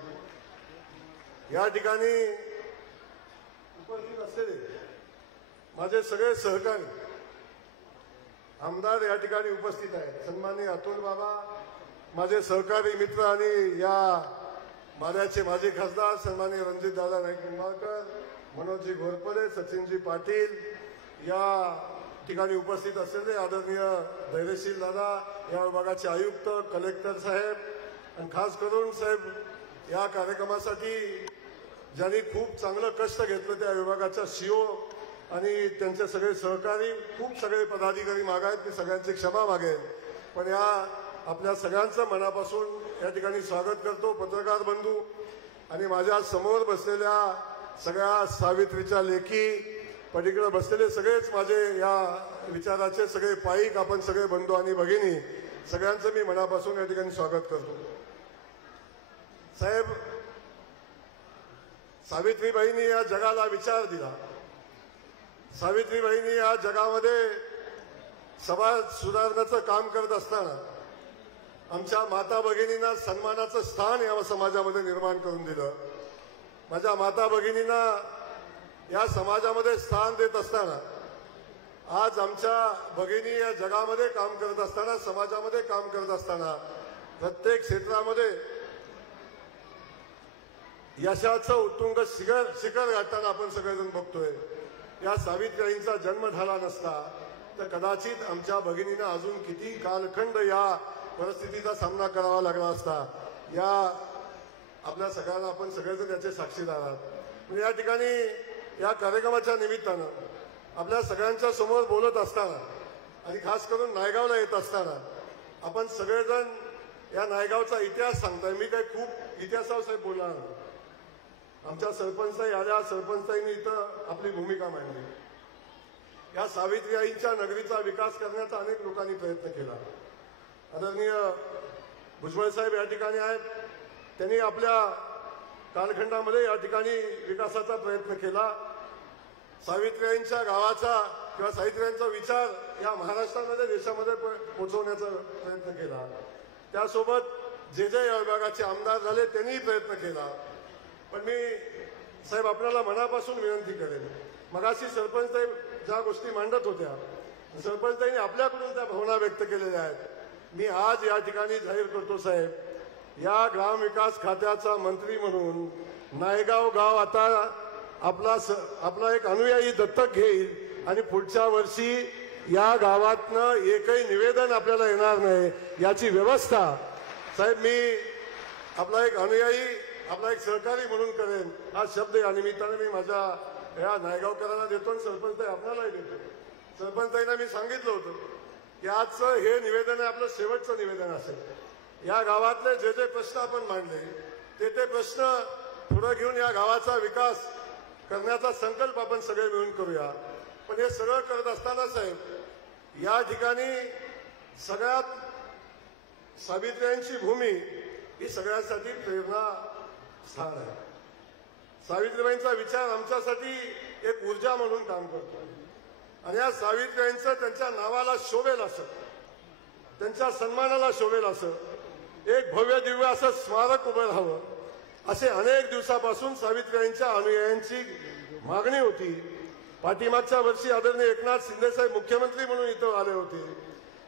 या ठिकाणी उपस्थित असलेले माझे सगळे सहकारी आमदार या ठिकाणी उपस्थित आहेत. सन्माननीय अतुल बाबा, माझे सहकारी मित्र आणि या माढ्याचे माजी खासदार सन्माननीय रणजितदादा नाईक निंबाळकर, मनोजजी घोरपडे, सचिनजी पाटील, या ठिकाणी उपस्थित असलेले आदरणीय धैर्यशील दादा, या विभागाचे आयुक्त, कलेक्टर साहेब, आणि खास करून साहेब या कार्यक्रमासाठी ज्यांनी खूप चांगलं कष्ट घेतलं त्या विभागाच्या सीओ आणि त्यांचे सगळे सहकारी, खूप सगळे पदाधिकारी मागायत, मी सगळ्यांची क्षमा मागेन. पण या आपल्या सगळ्यांचं मनापासून या ठिकाणी स्वागत करतो. पत्रकार बंधू आणि माझ्या समोर बसलेल्या सगळ्या सावित्रीच्या लेखी, पलीकडे बसलेले सगळेच माझे या विचाराचे सगळे पाईक, आपण सगळे बंधू आणि भगिनी, सगळ्यांचं मी मनापासून या ठिकाणी स्वागत करतो. साहेब, सावित्रीबाईंनी या जगाला विचार दिला. सावित्रीबाईंनी या जगामध्ये समाज सुधारण्याचं काम करत असताना आमच्या माता भगिनींना सन्मानाचं स्थान या समाजामध्ये निर्माण करून दिलं. माझ्या माता भगिनींना या समाजामध्ये स्थान देत असताना आज आमच्या भगिनी या जगामध्ये काम करत असताना, समाजामध्ये काम करत असताना, प्रत्येक क्षेत्रामध्ये यशाचं उत्तुंग शिखर गाठताना आपण सगळेजण बघतोय. या सावित्रीबाईंचा जन्म झाला नसता तर कदाचित आमच्या भगिनींना अजून किती कालखंड या परिस्थितीचा सामना करावा लागला असता. या आपल्या सगळ्यांना आपण सगळेजण याचे साक्षीदार आहात. म्हणजे या ठिकाणी या कार्यक्रमाच्या निमित्तानं आपल्या सगळ्यांच्या समोर बोलत असताना आणि खास करून नायगावला येत असताना आपण सगळेजण या नायगावचा इतिहास सांगताय. मी काही खूप इतिहासावर साहेब बोलणार नाही. आमच्या सरपंचताई आल्या, सरपंचताईंनी इथं आपली भूमिका मांडली. या सावित्रीबाईंच्या नगरीचा विकास करण्याचा अनेक लोकांनी प्रयत्न केला. आदरणीय भुजबळ साहेब या ठिकाणी आहेत. त्यांनी आपल्या कालखंडामध्ये या ठिकाणी विकासाचा प्रयत्न केला. सावित्रीबाईंच्या गावाचा किंवा सावित्रीबाईंचा विचार या महाराष्ट्रामध्ये देशामध्ये पोहोचवण्याचा प्रयत्न केला. त्यासोबत जे या विभागाचे आमदार झाले त्यांनीही प्रयत्न केला. पण मी साहेब आपल्याला मनापासून विनंती करेन, मगाशी सरपंच साहेब ज्या गोष्टी मांडत होत्या, सरपंचांनी आपल्याकडून त्या भावना व्यक्त केलेल्या आहेत. मी आज या ठिकाणी जाहीर करतो साहेब, या ग्रामविकास खात्याचा मंत्री म्हणून नायगाव गाव आता आपला एक अनुयायी दत्तक घेईल आणि पुढच्या वर्षी या गावातनं एकही निवेदन आपल्याला येणार नाही याची व्यवस्था साहेब मी आपला एक अनुयायी, आपला एक सहकारी म्हणून करेन. हा शब्द या निमित्ताने मी माझ्या या नायगावकरांना देतो आणि सरपंच आपल्यालाही देतो. सरपंचांना मी सांगितलं होतं की आजचं हे निवेदन आहे आपलं शेवटचं निवेदन असेल. या गावातले जे जे प्रश्न आपण मांडले ते प्रश्न पुढे घेऊन या गावाचा विकास करण्याचा संकल्प आपण सगळे मिळून करूया. पण हे सगळं करत असताना साहेब या ठिकाणी सगळ्यात सावित्रीबाईंची भूमी ही सगळ्यांसाठी प्रेरणा स्थान आहे. सावित्रीबाईंचा विचार आमच्यासाठी एक ऊर्जा म्हणून काम करतो आणि या सावित्रीबाईंचं त्यांच्या नावाला शोभेल असं, त्यांच्या सन्मानाला शोभेल असं एक भव्य दिव्य असं स्मारक उभं राहावं असे अनेक दिवसापासून सावित्रीबाईंच्या अनुयायांची मागणी होती. पाठीमागच्या वर्षी आदरणीय एकनाथ शिंदे साहेब मुख्यमंत्री म्हणून इथं आले होते.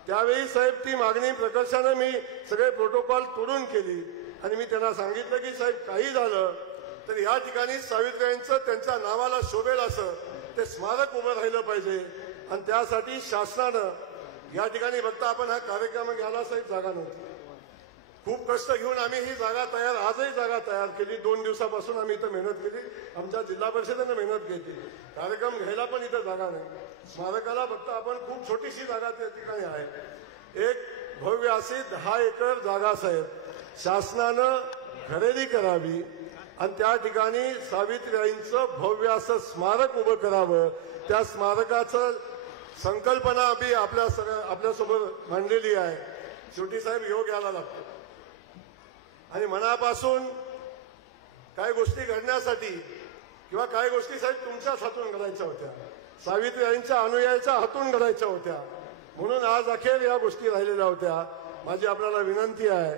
त्यावेळी साहेब ती मागणी प्रकर्षाने मी सगळे प्रोटोकॉल तोडून केली आणि मी त्यांना सांगितलं की साहेब काही झालं तर या ठिकाणी सावित्रीबाईंचं त्यांच्या नावाला शोभेल असं ते स्मारक उभं राहिलं पाहिजे. आणि त्यासाठी शासनानं या ठिकाणी बघता आपण हा कार्यक्रम घ्यायला साहेब जागा नव्हती. खूप कष्ट घेऊन आम्ही ही जागा आजही जागा तयार केली. 2 दिवसापासून आम्ही इथं मेहनत केली. आमच्या जिल्हा परिषदेनं मेहनत घेतली. कार्यक्रम घ्यायला पण इथं जागा नाही. स्मारकाला बघता आपण खूप छोटीशी जागा त्या ठिकाणी आहे. एक भव्य अशी 10 एकर जागा साहेब शासनानं खरेदी करावी आणि त्या ठिकाणी सावित्रीबाईंचं भव्य असं स्मारक उभं करावं. त्या स्मारकाचं संकल्पना आम्ही आपल्यासोबत मांडलेली आहे. शेवटी साहेब योग यायला लागतो आणि मनापासून काही गोष्टी घडण्यासाठी किंवा काही गोष्टी साहेब तुमच्याच हातून घडायच्या होत्या, सावित्रीबाईंच्या अनुयायाच्या हातून घडायच्या होत्या. म्हणून आज अखेर या गोष्टी राहिलेल्या होत्या. माझी आपल्याला विनंती आहे,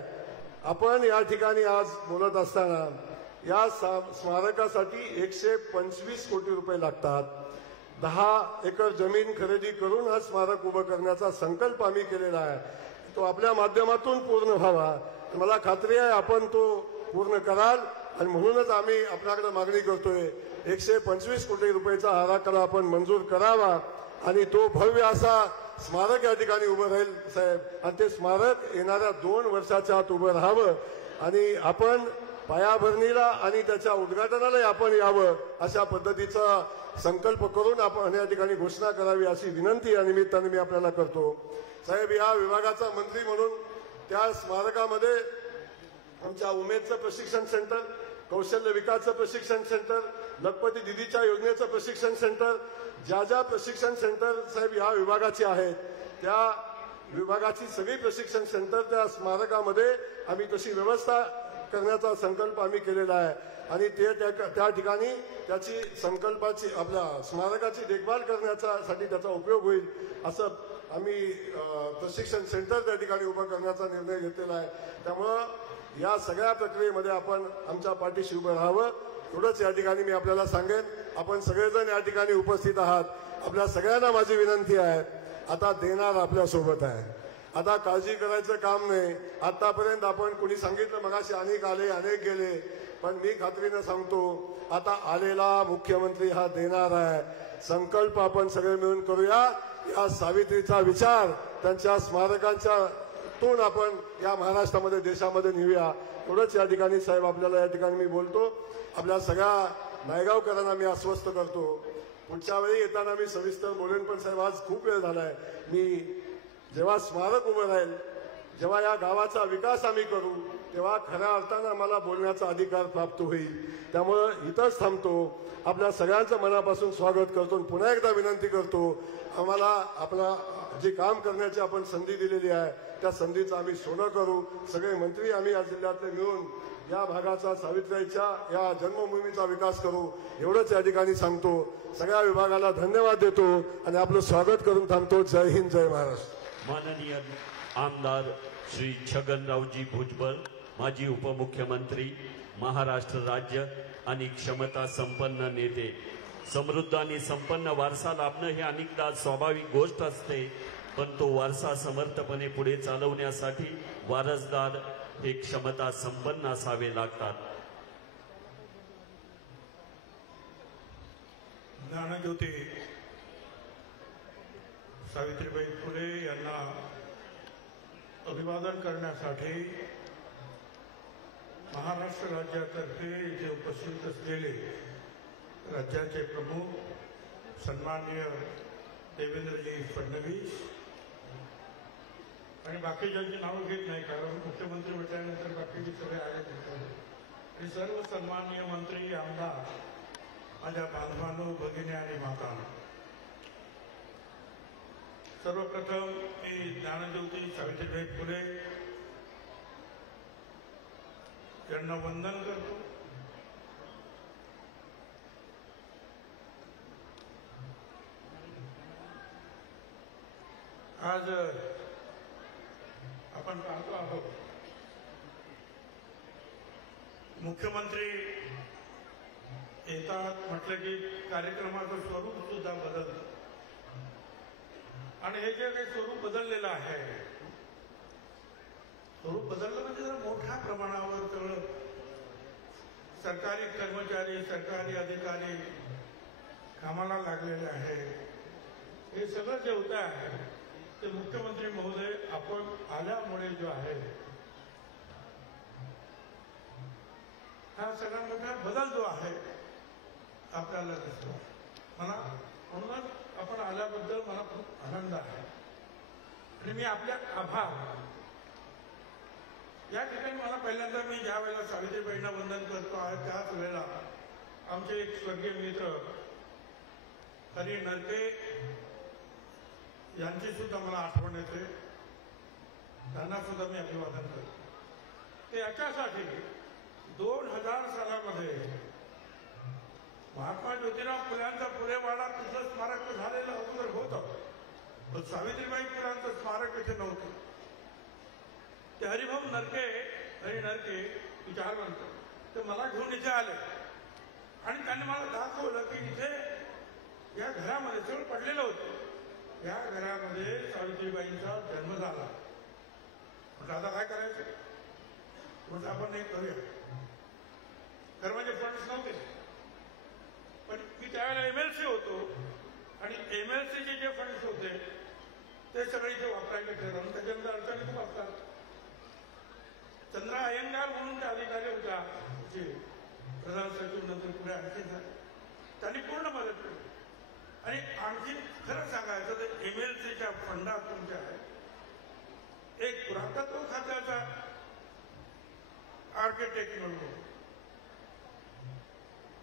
आपण या ठिकाणी आज बोलत असताना या स्मारकासाठी 125 कोटी रुपये लागतात. 10 एकर जमीन खरेदी करून हा स्मारक उभं करण्याचा संकल्प आम्ही केलेला आहे. तो आपल्या माध्यमातून पूर्ण व्हावा. मला खात्री आहे आपण तो पूर्ण कराल आणि म्हणूनच आम्ही आपल्याकडे मागणी करतोय 125 कोटी रुपयाचा आराखडा आपण मंजूर करावा आणि तो भव्य असा स्मारक या ठिकाणी उभं राहील साहेब. आणि ते स्मारक येणाऱ्या 2 वर्षाच्या आत उभं राहावं आणि आपण पायाभरणीला आणि त्याच्या उद्घाटनालाही आपण यावं अशा पद्धतीचा संकल्प करून आपण या ठिकाणी घोषणा करावी अशी विनंती या निमित्ताने मी आपल्याला करतो. साहेब या विभागाचा मंत्री म्हणून त्या स्मारकामध्ये आमच्या उमेदचं प्रशिक्षण सेंटर, कौशल्य विकासचं प्रशिक्षण सेंटर, लखपती दिदीच्या योजनेचं प्रशिक्षण सेंटर, ज्या प्रशिक्षण सेंटर साहेब या विभागाची आहेत त्या विभागाची सगळी प्रशिक्षण सेंटर त्या स्मारकामध्ये आम्ही तशी व्यवस्था करण्याचा संकल्प आम्ही केलेला आहे आणि ते त्या ठिकाणी त्याची संकल्पाची आपल्या स्मारकाची देखभाल करण्यासाठी त्याचा उपयोग होईल असं आम्ही प्रशिक्षण सेंटर त्या ठिकाणी उभं करण्याचा निर्णय घेतलेला आहे. त्यामुळं या सगळ्या प्रक्रियेमध्ये आपण आमच्या पाठीशी उभं राहावं एवढंच या ठिकाणी मी आपल्याला सांगेन. आपण सगळेजण या ठिकाणी उपस्थित आहात. आपल्या सगळ्यांना माझी विनंती आहे, आता देणार आपल्यासोबत आहे. आता काळजी करायचं काम नाही. आतापर्यंत आपण कुणी सांगितलं मगाशी अनेक आले अनेक गेले, पण मी खात्रीनं सांगतो आता आलेला मुख्यमंत्री हा देणार आहे. संकल्प आपण सगळे मिळून करूया. या सावित्रीचा विचार त्यांच्या स्मारकांच्या तून आपण या महाराष्ट्रामध्ये देशामध्ये नेऊया एवढंच या ठिकाणी साहेब आपल्याला या ठिकाणी मी बोलतो. आपल्या सगळ्या नायगावकरांना मी आश्वस्त करतो, पुढच्या वेळी येताना मी सविस्तर बोलेन. पण साहेब आज खूप वेळ झालाय. मी जेव्हा स्मारक उभं राहील जेव्हा या गावाचा विकास आम्ही करू तेव्हा खऱ्या अर्थानं आम्हाला बोलण्याचा अधिकार प्राप्त होईल. त्यामुळं इथंच थांबतो. आपल्या सगळ्यांचं मनापासून स्वागत करतो आणि पुन्हा एकदा विनंती करतो, आम्हाला आपला जे काम करण्याची आपण संधी दिलेली आहे त्या संधीचं आम्ही सोनं करू. सगळे मंत्री आम्ही या जिल्ह्यातले मिळून या भागाचा सावित्रीबाईच्या या जन्मभूमीचा विकास करू एवढंच या ठिकाणी सांगतो. सगळ्या विभागाला धन्यवाद देतो आणि आपलं स्वागत करून थांबतो. जय हिंद, जय महाराष्ट्र. माननीय आमदार श्री छगनरावजी भुजबळ, माजी उपमुख्यमंत्री, महाराष्ट्र राज्य आणि क्षमता संपन्न नेते. समृद्ध आणि संपन्न वारसा लाभणं ही अनेकदा स्वाभाविक गोष्ट असते, पण तो वारसा समर्थपणे पुढे चालवण्यासाठी वारसदार हे क्षमता संपन्न असावे लागतात. ज्ञानज्योती सावित्रीबाई फुले यांना अभिवादन करण्यासाठी महाराष्ट्र राज्यातर्फे इथे उपस्थित असलेले राज्याचे प्रमुख सन्माननीय देवेंद्रजी फडणवीस आणि बाकीच्यांची नावं घेत नाही कारण मुख्यमंत्री म्हटल्यानंतर बाकीचे सगळे आले. हे सर्व सन्माननीय मंत्री, आमदार, माझ्या बांधवांनो, भगिनी आणि माता, सर्वप्रथम मी ज्ञानज्योती सावित्रीबाई फुले यांना वंदन करतो. आज आपण पाहतो आहोत मुख्यमंत्री येतात म्हटलं की कार्यक्रमाचं स्वरूप सुद्धा बदलतं आणि हे जे काही स्वरूप बदललेलं आहे, स्वरूप बदललं म्हणजे जरा मोठ्या प्रमाणावर सगळं सरकारी कर्मचारी, सरकारी अधिकारी कामाला लागलेले आहे. हे सगळं जे होत आहे ते मुख्यमंत्री महोदय आपण आल्यामुळे जो आहे हा सगळा मोठा बदल जो आहे आपल्याला दिसतो. म्हणूनच आपण आल्याबद्दल मला खूप आनंद आहे आणि मी आपल्या आभार. या ठिकाणी मला पहिल्यांदा मी ज्या वेळेला सावित्रीबाईंना वंदन करतो आहे त्याच वेळेला आमचे एक स्वर्गीय मित्र हरी नरके यांची सुद्धा मला आठवण येते. त्यांना सुद्धा मी अभिवादन करतो. ते याच्यासाठी 2000 सालामध्ये महात्मा ज्योतिराव फुल्यांचा फुलेवाडा तिथं स्मारक झालेलं अगोदर होतं, पण सावित्रीबाई फुलांचं स्मारक इथे नव्हतं. ते हरिभाऊ नरके, हरी नरके विचारवंत, ते मला घेऊन इथे आले आणि त्यांनी मला दाखवलं की इथे या घरामध्ये सगळं पडलेलं होतं. या घरामध्ये सावित्रीबाईंचा जन्म झाला. म्हटलं आता काय करायचं, म्हटलं आपण हे करूया. खरं म्हणजे फंड्स नव्हते, पण मी त्यावेळेला MLC होतो आणि MLCचे जे फंड्स होते ते सगळे इथे वापरायला ठरवून त्याच्यानंतर अडचणी खूप असतात. चंद्रा अय्यंगार म्हणून त्या अधिकारी होत्या जे प्रधान सचिव नंतर पुढे आणखी झाले, त्यांनी पूर्ण मदत केली. आणि आणखी खरं सांगायचं तर MLCच्या फंडातून जे आहे एक पुरातत्व खात्याचा आर्किटेक्ट म्हणून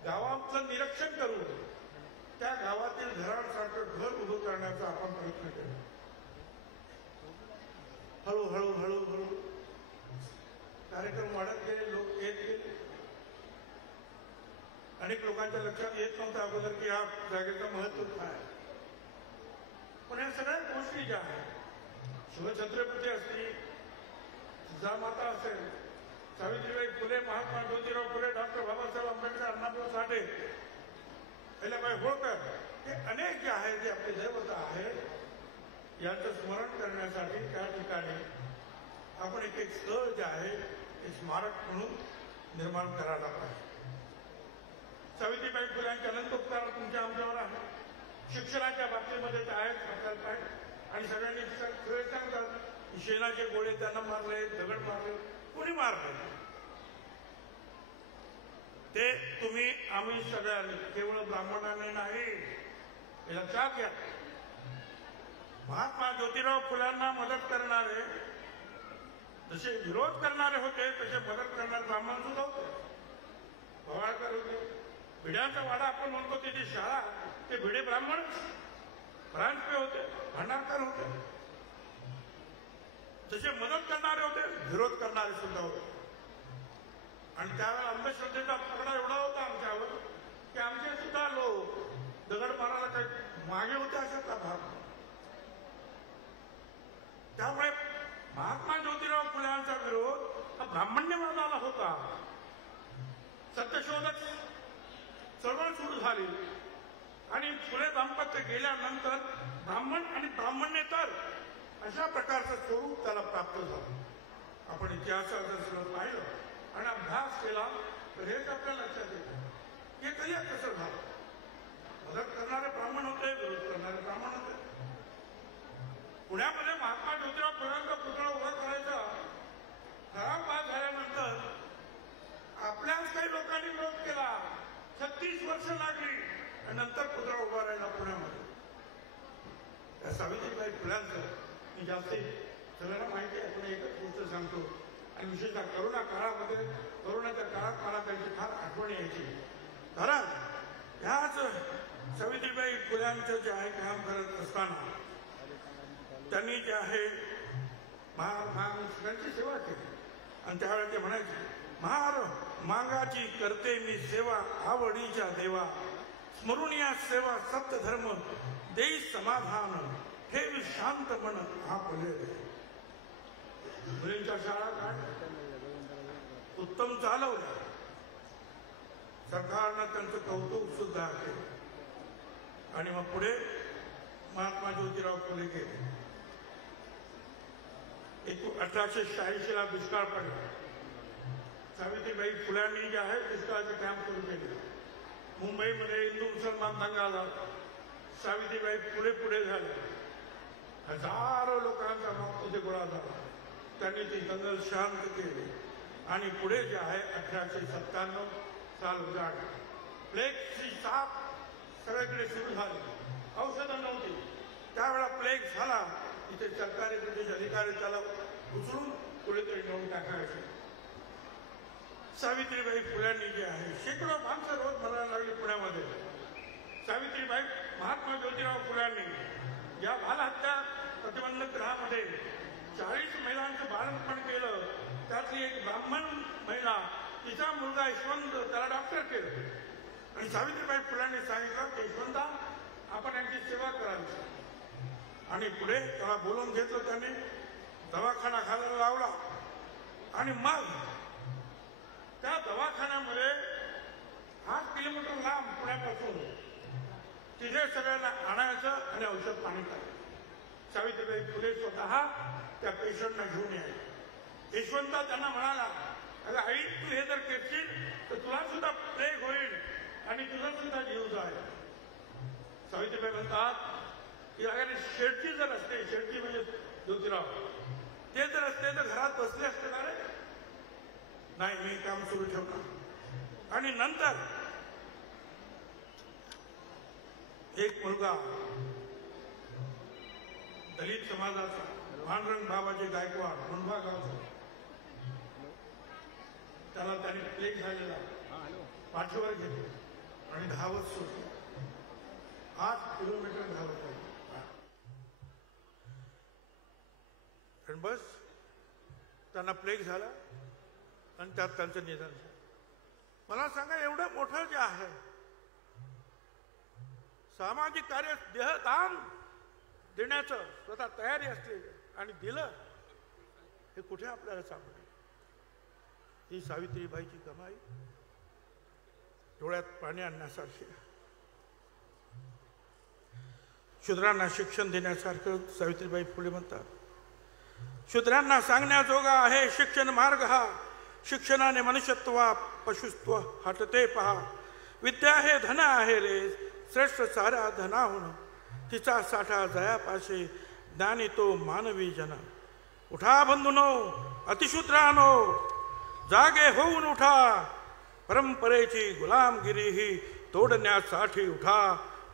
गावाचं निरीक्षण करून त्या गावातील घरांसारखं घर उभं करण्याचा आपण प्रयत्न केला. हळूहळू हळूहळू कार्यक्रम वाढत गेले, लोक येत गेले. अनेक लोकांच्या लक्षात येत नव्हतं अगोदर की या जागेचं महत्व काय. पण या सगळ्या गोष्टी ज्या आहेत, शिवछत्रपती असतील, जिजामाता असेल, सावित्रीबाई फुले, महात्मा ज्योतिराव फुले, डॉक्टर बाबासाहेब आंबेडकर, अण्णाभाऊ साठे, अहिल्याबाई होळकर, हे अनेक जे आहेत जे आपले दैवत आहेत यांचं स्मरण करण्यासाठी त्या ठिकाणी आपण एक एक स्थळ जे आहे ते स्मारक म्हणून निर्माण करायला पाहिजे. सावित्रीबाई फुल्यांचे अनंत उपकार तुमच्या आमच्यावर आहे. शिक्षणाच्या बाबतीमध्ये ते आहेत आपल्याला पाहिजे आणि सगळ्यांनी सगळे सांगतात शेणाचे गोळे त्यांना मारले, दगड मारले, कोणी मारले ते तुम्ही आम्ही सगळ्यांनी, केवळ ब्राह्मणाने नाही, हे लक्षात घ्या. महात्मा ज्योतिराव फुल्यांना मदत करणारे जसे विरोध करणारे होते तसे मदत करणारे ब्राह्मण सुद्धा होते. भवाळकर होते. भिड्यांचा वाडा आपण म्हणतो त्याची शाळा ते भिडे ब्राह्मण प्रांतपे होते, भांडारकर होते. जसे मदत करणारे होते विरोध करणारे सुद्धा होते. आणि त्यावेळेला अंधश्रद्धेचा पगडा एवढा होता आमच्यावर की आमचे सुद्धा लोक दगड मारायला काही मागे होते अशाचा भाग. त्यामुळे महात्मा ज्योतिराव फुल्यांचा विरोध हा ब्राह्मण्यवादाला होता. सत्यशोधक चळवळ सुरू झाली आणि फुले दाम्पत्य गेल्यानंतर ब्राह्मण आणि ब्राह्मण्येतर अशा प्रकारचं स्वरूप त्याला प्राप्त झालं. आपण इतिहासात जर सगळं पाहिलं आणि अभ्यास केला तर हेच आपल्या लक्षात येतं की तरी कसं झालं. मदत करणारे ब्राह्मण होते, विरोध करणारे ब्राह्मण होते. पुण्यामध्ये महात्मा ज्योतिराव फुल्यांचा पुतळा उभा करायचा ठराव पास झाल्यानंतर आपल्याच काही लोकांनी विरोध केला. 36 वर्ष लागली आणि नंतर पुतळा उभा राहिला पुण्यामध्ये. त्या सावित्रीबाई फुल्यांचं मी जास्ती सगळ्यांना माहिती आहे, आपण एकच गोष्ट सांगतो आणि विशेषतः करोना काळामध्ये करोनाच्या काळात मला त्यांची फार आठवण यायची. कारण ह्याच सावित्रीबाई फुल्यांचं जे आहे काम करत असताना त्यांनी जे आहे महाराष्ट्राची सेवा केली आणि त्यावेळेला ते म्हणायचे, महार मागाची करते मी सेवा आवडीच्या देवा, स्मरून या सेवा सत्य धर्म देई समाधान, ठेवी शांत मन आपले. मुलींच्या शाळा काय उत्तम चालवल्या, सरकारनं त्यांचं कौतुक सुद्धा केलं आणि मग पुढे महात्मा ज्योतिराव फुले गेले. 1886 ला दुष्काळ पडला. सावित्रीबाई फुल्यांनी जे आहे दुष्काळाचे कॅम्प सुरू केले. मुंबईमध्ये हिंदू मुसलमान दंगा झाला. सावित्रीबाई फुले पुढे झाले. हजारो लोकांचा मग तिथे गोळा झाला. त्यांनी ती दंगल शांत केली आणि पुढे जे आहे 1897 साल उजाडला. प्लेगची साथ सगळीकडे सुरू झाली. औषधं नव्हती. त्यावेळेला प्लेग झाला. इथे सरकारी ब्रिटिश अधिकारी त्याला उचलून कुठेतरी नेऊन टाकायचे. सावित्रीबाई फुल्यांनी जे आहे शेकडो माणसं रोज मरायला लागली पुण्यामध्ये. सावित्रीबाई महात्मा ज्योतिराव फुल्यांनी या बालहत्या प्रतिबंधक ग्रहामध्ये 40 महिलांचं बाळंतपण केलं. त्यातली एक ब्राह्मण महिला, तिचा मुलगा यशवंत, त्याला डॉक्टर केलं. आणि सावित्रीबाई फुल्यांनी सांगितलं की यशवंता आपण यांची सेवा करावी. आणि पुढे त्याला बोलवून घेतलं. त्यांनी दवाखाना घालायला लावला आणि मग त्या दवाखान्यामध्ये 8 किलोमीटर लांब पुण्यापासून तिथे सगळ्यांना आणायचं आणि औषध पाणी करायचं. सावित्रीबाई फुले स्वतः त्या पेशंटना घेऊन यायचे. यशवंता त्यांना म्हणाला, अगं आई तू हे जर करशील तर तुला सुद्धा प्लेग होईल आणि तुझा सुद्धा जीव जाईल. सावित्रीबाई म्हणतात की अगर शेडची जर असते, शेडची म्हणजे ज्योतिराव, ते जर असते तर घरात बसले असते का रे? नाही, मी काम सुरू ठेवणार. आणि नंतर एक मुलगा दलित समाजाचा पांडुरंग बाबाजी गायकवाड मुंबा गावचा, त्याला त्याने प्लेग झालेला पाठीवर घेतलं आणि धावत सुटलं. 8 किलोमीटर धावत आहे. आणि बस त्यांना प्लेग झाला आणि त्यात त्यांचं निधन झालं. मला सांगा, एवढं मोठं जे आहे सामाजिक कार्य, देहदान देण्याचं स्वतः तयारी असते आणि दिलं, हे कुठे आपल्याला सापडलं? ही सावित्रीबाईची कमाई डोळ्यात पाणी आणण्यासारखी. शूद्रांना शिक्षण देण्यासारखं सावित्रीबाई फुले म्हणतात. शूद्रांना सांगण्याजोगा आहे शिक्षण मार्ग हा, शिक्षणाने मनुष्यत्व पशुत्व हटते पहा. विद्या हे धन आहे रे, श्रेष्ठ सारा धनाहून, तिचा साठा जयापाशे, ज्ञानी तो मानवी जन. उठा बंधुनो अतिशूद्रानो, जागे होऊन उठा, परंपरेची गुलामगिरी ही तोडण्यासाठी उठा,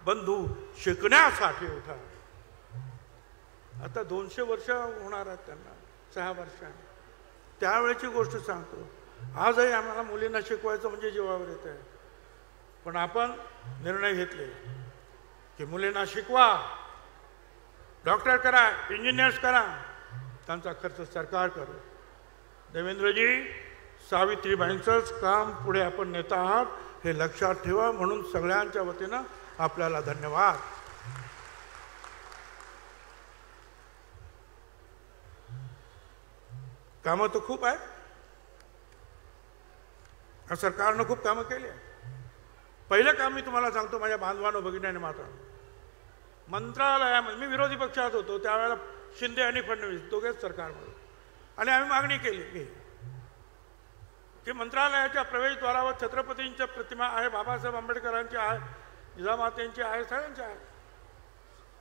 बंधू शिकण्यासाठी उठा. आता 200 वर्ष होणार आहेत त्यांना, 6 वर्षांनी. त्यावेळेची गोष्ट सांगतो. आजही आम्हाला मुलींना शिकवायचं म्हणजे जीवावर येत आहे. पण आपण निर्णय घेतले की मुलींना शिकवा, डॉक्टर करा, इंजिनियर्स करा, त्यांचा खर्च सरकार करू. देवेंद्रजी, सावित्रीबाईंचंच काम पुढे आपण नेत आहात हे लक्षात ठेवा. म्हणून सगळ्यांच्या वतीनं आपल्याला धन्यवाद. कामं तर खूप आहे, सरकारनं खूप कामं केली आहे. पहिलं काम मी तुम्हाला सांगतो, माझ्या बांधवानं भगिनीने मात्र मंत्रालयामध्ये, मी विरोधी पक्षात होतो त्यावेळेला, शिंदे आणि फडणवीस दोघेच सरकारमध्ये, आणि आम्ही मागणी केली की मंत्रालयाच्या प्रवेशद्वारावर छत्रपतींच्या प्रतिमा आहे, बाबासाहेब आंबेडकरांची आहे, जिजामातेंची आहे, सगळ्यांची आहे,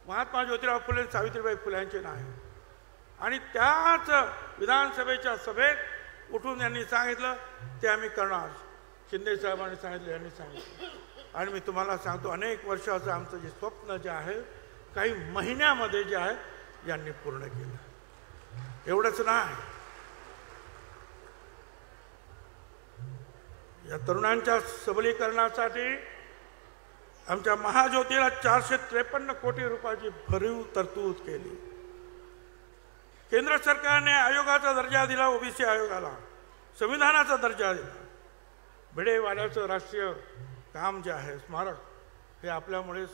महात्मा ज्योतिराव फुले, सावित्रीबाई फुल्यांचे नाही. आणि त्याच विधानसभेच्या सभेत उठून यांनी सांगितलं ते आम्ही करणार. शिंदे साहेबांनी सांगितलं, यांनी सांगितलं. आणि मी तुम्हाला सांगतो, अनेक वर्षाचं आमचं जे स्वप्न जे आहे काही महिन्यामध्ये जे आहे यांनी पूर्ण केलं. एवढंच नाही, या तरुणांच्या सबलीकरणासाठी आमच्या महाज्योतीला 453 कोटी रुपयाची भरीव तरतूद केली. केंद्र सरकारने आयोगाचा दर्जा दिला, ओबीसी आयोगाला संविधानाचा दर्जा दिला. भिडेवाड्याचं राष्ट्रीय काम जे आहे स्मारक, हे आपल्यामुळेच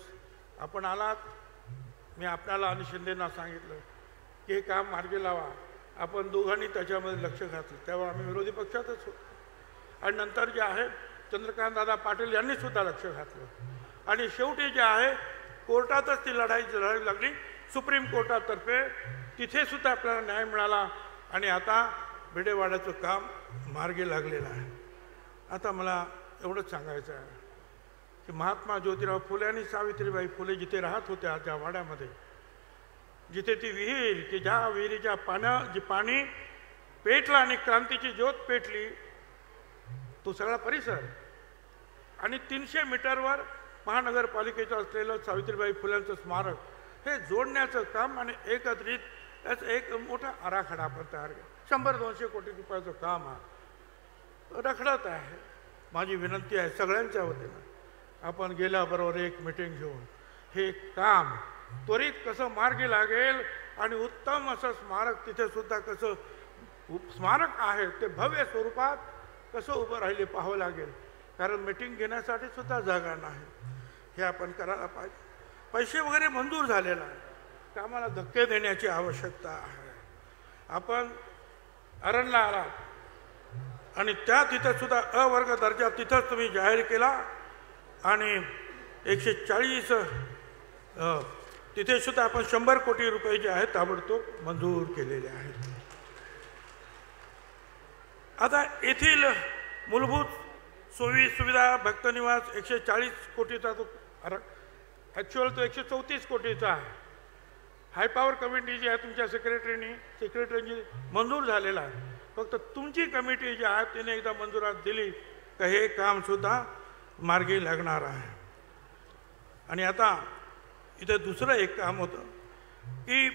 आपण आलात. मी आपल्याला आणि शिंदेंना सांगितलं की हे काम मार्गी लावा. आपण दोघांनी त्याच्यामध्ये लक्ष घातलं. तेव्हा आम्ही विरोधी पक्षातच होतो. आणि नंतर जे आहे चंद्रकांतदादा पाटील यांनी सुद्धा लक्ष घातलं. आणि शेवटी जे आहे कोर्टातच ती लढाई लागली, सुप्रीम कोर्टातर्फे. तिथे सुद्धा आपल्याला न्याय मिळाला आणि आता भिडेवाड्याचं काम मार्गी लागलेलं आहे. आता मला एवढंच सांगायचं आहे की महात्मा ज्योतिराव फुले आणि सावित्रीबाई फुले जिथे राहत होत्या त्या वाड्यामध्ये, जिथे ती विहीर की ज्या विहिरीच्या जे पाणी पेटलं आणि क्रांतीची ज्योत पेटली, तो सगळा परिसर, आणि 300 मीटरवर महानगरपालिकेचं असलेलं सावित्रीबाई फुल्यांचं स्मारक, हे जोडण्याचं काम आणि एकत्रित याचा एक मोठा आराखडा आपण तयार केला. 100-200 कोटी रुपयाचं काम आहे, रखडत आहे. माझी विनंती आहे सगळ्यांच्या वतीनं, आपण गेल्याबरोबर एक मीटिंग घेऊन हे काम त्वरित कसं मार्गी लागेल आणि उत्तम असं स्मारक तिथे सुद्धा कसं स्मारक आहे ते भव्य स्वरूपात कसं उभं राहिले पाहावं लागेल. कारण मीटिंग घेण्यासाठी सुद्धा जागा नाही. हे आपण करायला पाहिजे. पैसे वगैरे मंजूर झालेला आहे, कामाला धक्के देण्याची आवश्यकता आहे. आपण अरणला आलात आणि तिथं सुद्धा अवर्ग दर्जा तिथंच तुम्ही जाहीर केला आणि 140 तिथे सुद्धा आपण 100 कोटी रुपये जे आहेत ताबडतोब मंजूर केलेले आहेत. आता येथील मूलभूत सोयी सुविधा भक्तनिवास 140 कोटीचा तो ॲक्च्युअल तो 134 कोटीचा आहे. हाय पॉवर कमिटी जी आहे तुमच्या सेक्रेटरीनी मंजूर झालेला आहे. फक्त तुमची कमिटी जी आहे तिने एकदा मंजुरात दिली का हे काम सुद्धा मार्गी लागणार आहे. आणि आता इथे दुसरं एक काम होतं की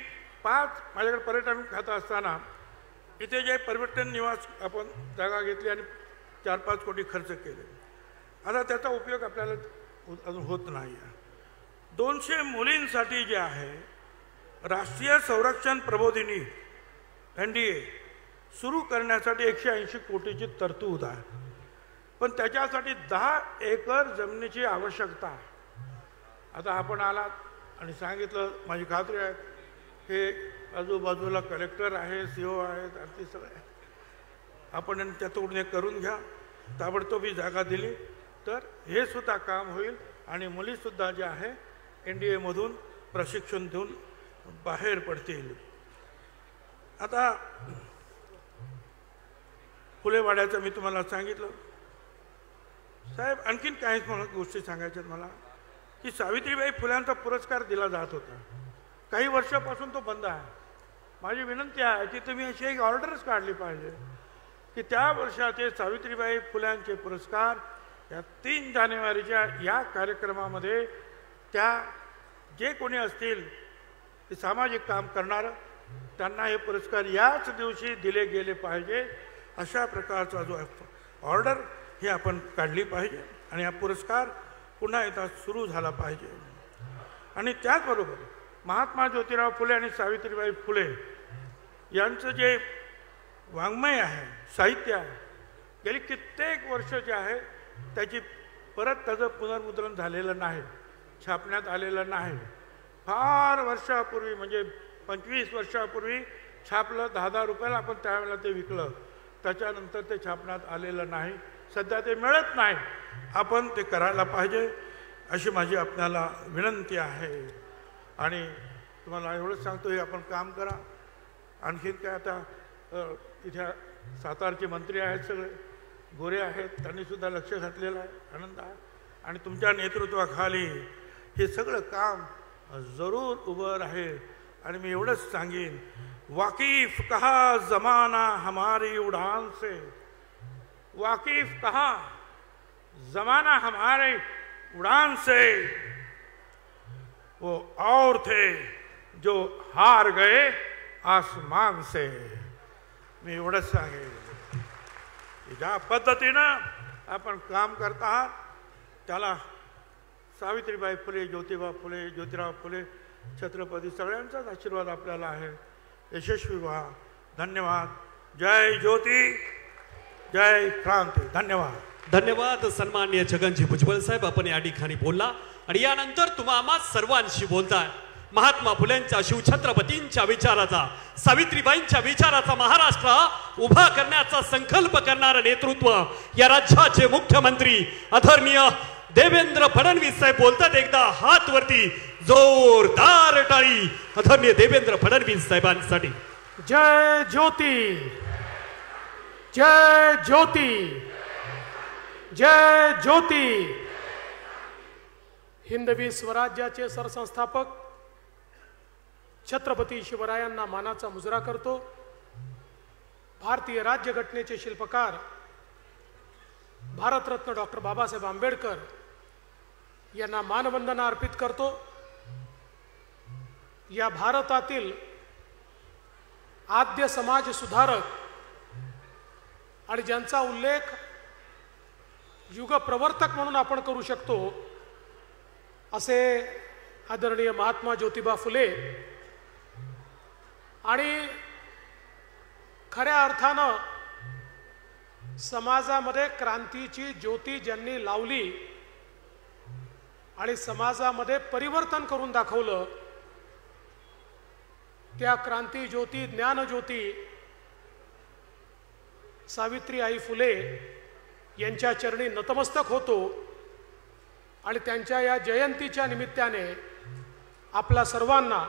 माझ्याकडे पर्यटन खातं असताना इथे जे पर्यटन निवास आपण जागा घेतली आणि 4-5 कोटी खर्च केले. आता त्याचा उपयोग आपल्याला अजून होत नाही आहे. 200 मुलींसाठी जे आहे राष्ट्रीय संरक्षण प्रबोधिनी NDA सुरू करण्यासाठी 180 कोटीची तरतूद आहे. पण त्याच्यासाठी 10 एकर जमिनीची आवश्यकता आहे. आता आपण आलात आणि सांगितलं, माझी खात्री आहे हे आजूबाजूला कलेक्टर आहे, CO आहेत आणि ते सगळे आपण त्यातून हे करून घ्या. ताबडतोब ही जागा दिली तर हे सुद्धा काम होईल आणि मुलीसुद्धा जे आहे NDA मधून प्रशिक्षण देऊन बाहेर पडतील. आता फुलेवाड्याचं मी तुम्हाला सांगितलं. साहेब आणखीन काही गोष्टी सांगायच्यात मला की सावित्रीबाई फुल्यांचा पुरस्कार दिला जात होता. काही वर्षापासून तो बंद आहे. माझी विनंती आहे की तुम्ही अशी एक ऑर्डरच काढली पाहिजे की त्या वर्षाचे सावित्रीबाई फुल्यांचे पुरस्कार या 3 जानेवारीच्या या कार्यक्रमामध्ये त्या जे कोणी असतील ते सामाजिक काम करणारं त्यांना हे पुरस्कार याच दिवशी दिले गेले पाहिजे, अशा प्रकारचा जो ऑर्डर ही आपण काढली पाहिजे आणि हा पुरस्कार पुन्हा एकदा सुरू झाला पाहिजे. आणि त्याचबरोबर महात्मा ज्योतिराव फुले आणि सावित्रीबाई फुले यांचं जे वाङ्मय आहे, साहित्य आहे, गेली कित्येक वर्ष जे आहे त्याचं पुनर्मुद्रण झालेलं नाही, छापण्यात आलेलं नाही. फार वर्षापूर्वी म्हणजे 25 वर्षापूर्वी छापलं, 10-10 रुपयाला आपण त्यावेळेला ते विकलं. त्याच्यानंतर ते छापण्यात आलेलं नाही, सध्या ते मिळत नाही. आपण ते करायला पाहिजे अशी माझी आपल्याला विनंती आहे. आणि तुम्हाला एवढंच सांगतो, हे आपण काम करा. आणखीन काय आता इथे सातारचे मंत्री आहेत, सगळे गोरे आहेत, त्यांनीसुद्धा लक्ष घातलेलं आहे, आनंद आहे. आणि तुमच्या नेतृत्वाखाली हे सगळं काम जरूर उभं राहील. आणि मी एवढंच सांगेन, वाकिफ कहा जमाना हमारी उड़ान से, वाकिफ कहा जमाना हमारे उड़ान से, वो और थे जो हार गए आसमान से. मी एवढंच सांगेन, ज्या पद्धतीनं आपण काम करत आहात त्याला सावित्रीबाई फुले, ज्योतिबा फुले, ज्योतिराव फुले, छत्रपती सगळ्यांचाच आशीर्वाद आपल्याला आहे. यशस्वी व्हा. धन्यवाद. जय ज्योती, जय क्रांती. धन्यवाद. धन्यवाद. सन्माननीय छगनजी भुजबळ साहेब, आपण या ठिकाणी बोलला आणि यानंतर तुम्हा आम्हा सर्वांशी बोलताय. महात्मा फुलेंच्या, शिवछत्रपतींच्या विचाराचा, सावित्रीबाईंच्या विचाराचा महाराष्ट्र उभा करण्याचा संकल्प करणारं नेतृत्व या राज्याचे मुख्यमंत्री आदरणीय देवेंद्र फडणवीस साहेब बोलतात. एकदा हात वरती, जोरदार टाळी आदरणीय देवेंद्र फडणवीस साहेबांसाठी. जय ज्योती, जय ज्योती, जय ज्योती. हिंदवी स्वराज्याचे सरसंस्थापक छत्रपती शिवरायांना मानाचा मुजरा करतो. भारतीय राज्यघटनेचे शिल्पकार भारतरत्न डॉक्टर बाबासाहेब आंबेडकर यांना मानवंदना अर्पित करतो. या भारतातील आद्य समाज सुधारक आणि ज्यांचा उल्लेख युग प्रवर्तक म्हणून आपण करू शकतो असे आदरणीय महात्मा ज्योतिबा फुले आणि खऱ्या अर्थानं समाजामध्ये क्रांतीची ज्योती ज्यांनी लावली आणि समाजामध्ये परिवर्तन करून दाखवलं, त्या क्रांती ज्योती, ज्ञान ज्योती सावित्री आई फुले यांच्या चरणी नतमस्तक होतो. आणि त्यांच्या या जयंतीच्या निमित्ताने आपल्या सर्वांना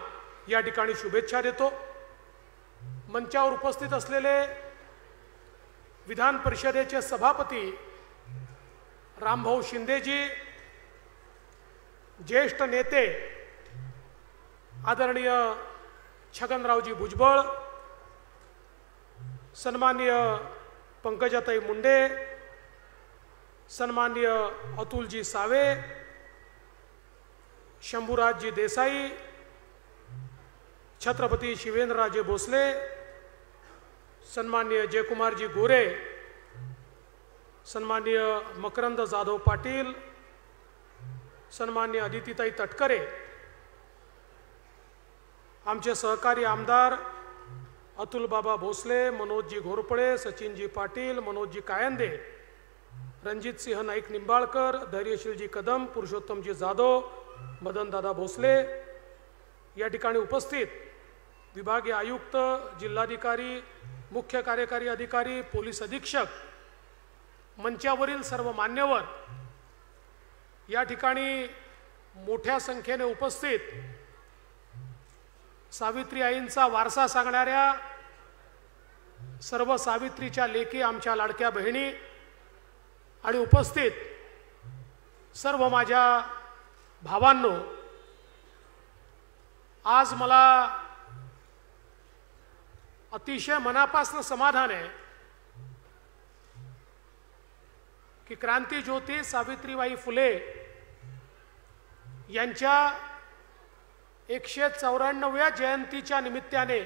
या ठिकाणी शुभेच्छा देतो. मंचावर उपस्थित असलेले विधान परिषदेचे सभापती रामभाऊ शिंदेजी, ज्येष्ठ नेते आदरणीय छगनरावजी भुजबळ, सन्माननीय पंकजाताई मुंडे, सन्माननीय अतुलजी सावे, शंभूराजजी देसाई, छत्रपती शिवेंद्रराजे भोसले, सन्माननीय जयकुमारजी गोरे, सन्माननीय मकरंद जाधव पाटील, सन्माननीय अदितीताई तटकरे, आमचे सहकारी आमदार अतुल बाबा भोसले, मनोजजी घोरपडे, सचिनजी पाटील, मनोजजी कायंदे, रणजित सिंह नाईक निंबाळकर, धैर्यशीलजी कदम, पुरुषोत्तमजी जाधव, मदनदादा भोसले, या ठिकाणी उपस्थित विभागीय आयुक्त, जिल्हाधिकारी, मुख्य कार्यकारी अधिकारी, पोलीस अधीक्षक, मंचावरील सर्व मान्यवर, या ठिकाणी मोठ्या संख्येने उपस्थित सावित्री आईंचा वारसा सांगणाऱ्या सर्व सावित्रीच्या लेकी, आमच्या लाडक्या बहिणी आणि उपस्थित सर्व माझ्या भावांनो, आज मला अतिशय मनापासून समाधान आहे की क्रांती ज्योती सावित्रीबाई फुले यांच्या 194व्या जयंतीच्या निमित्ताने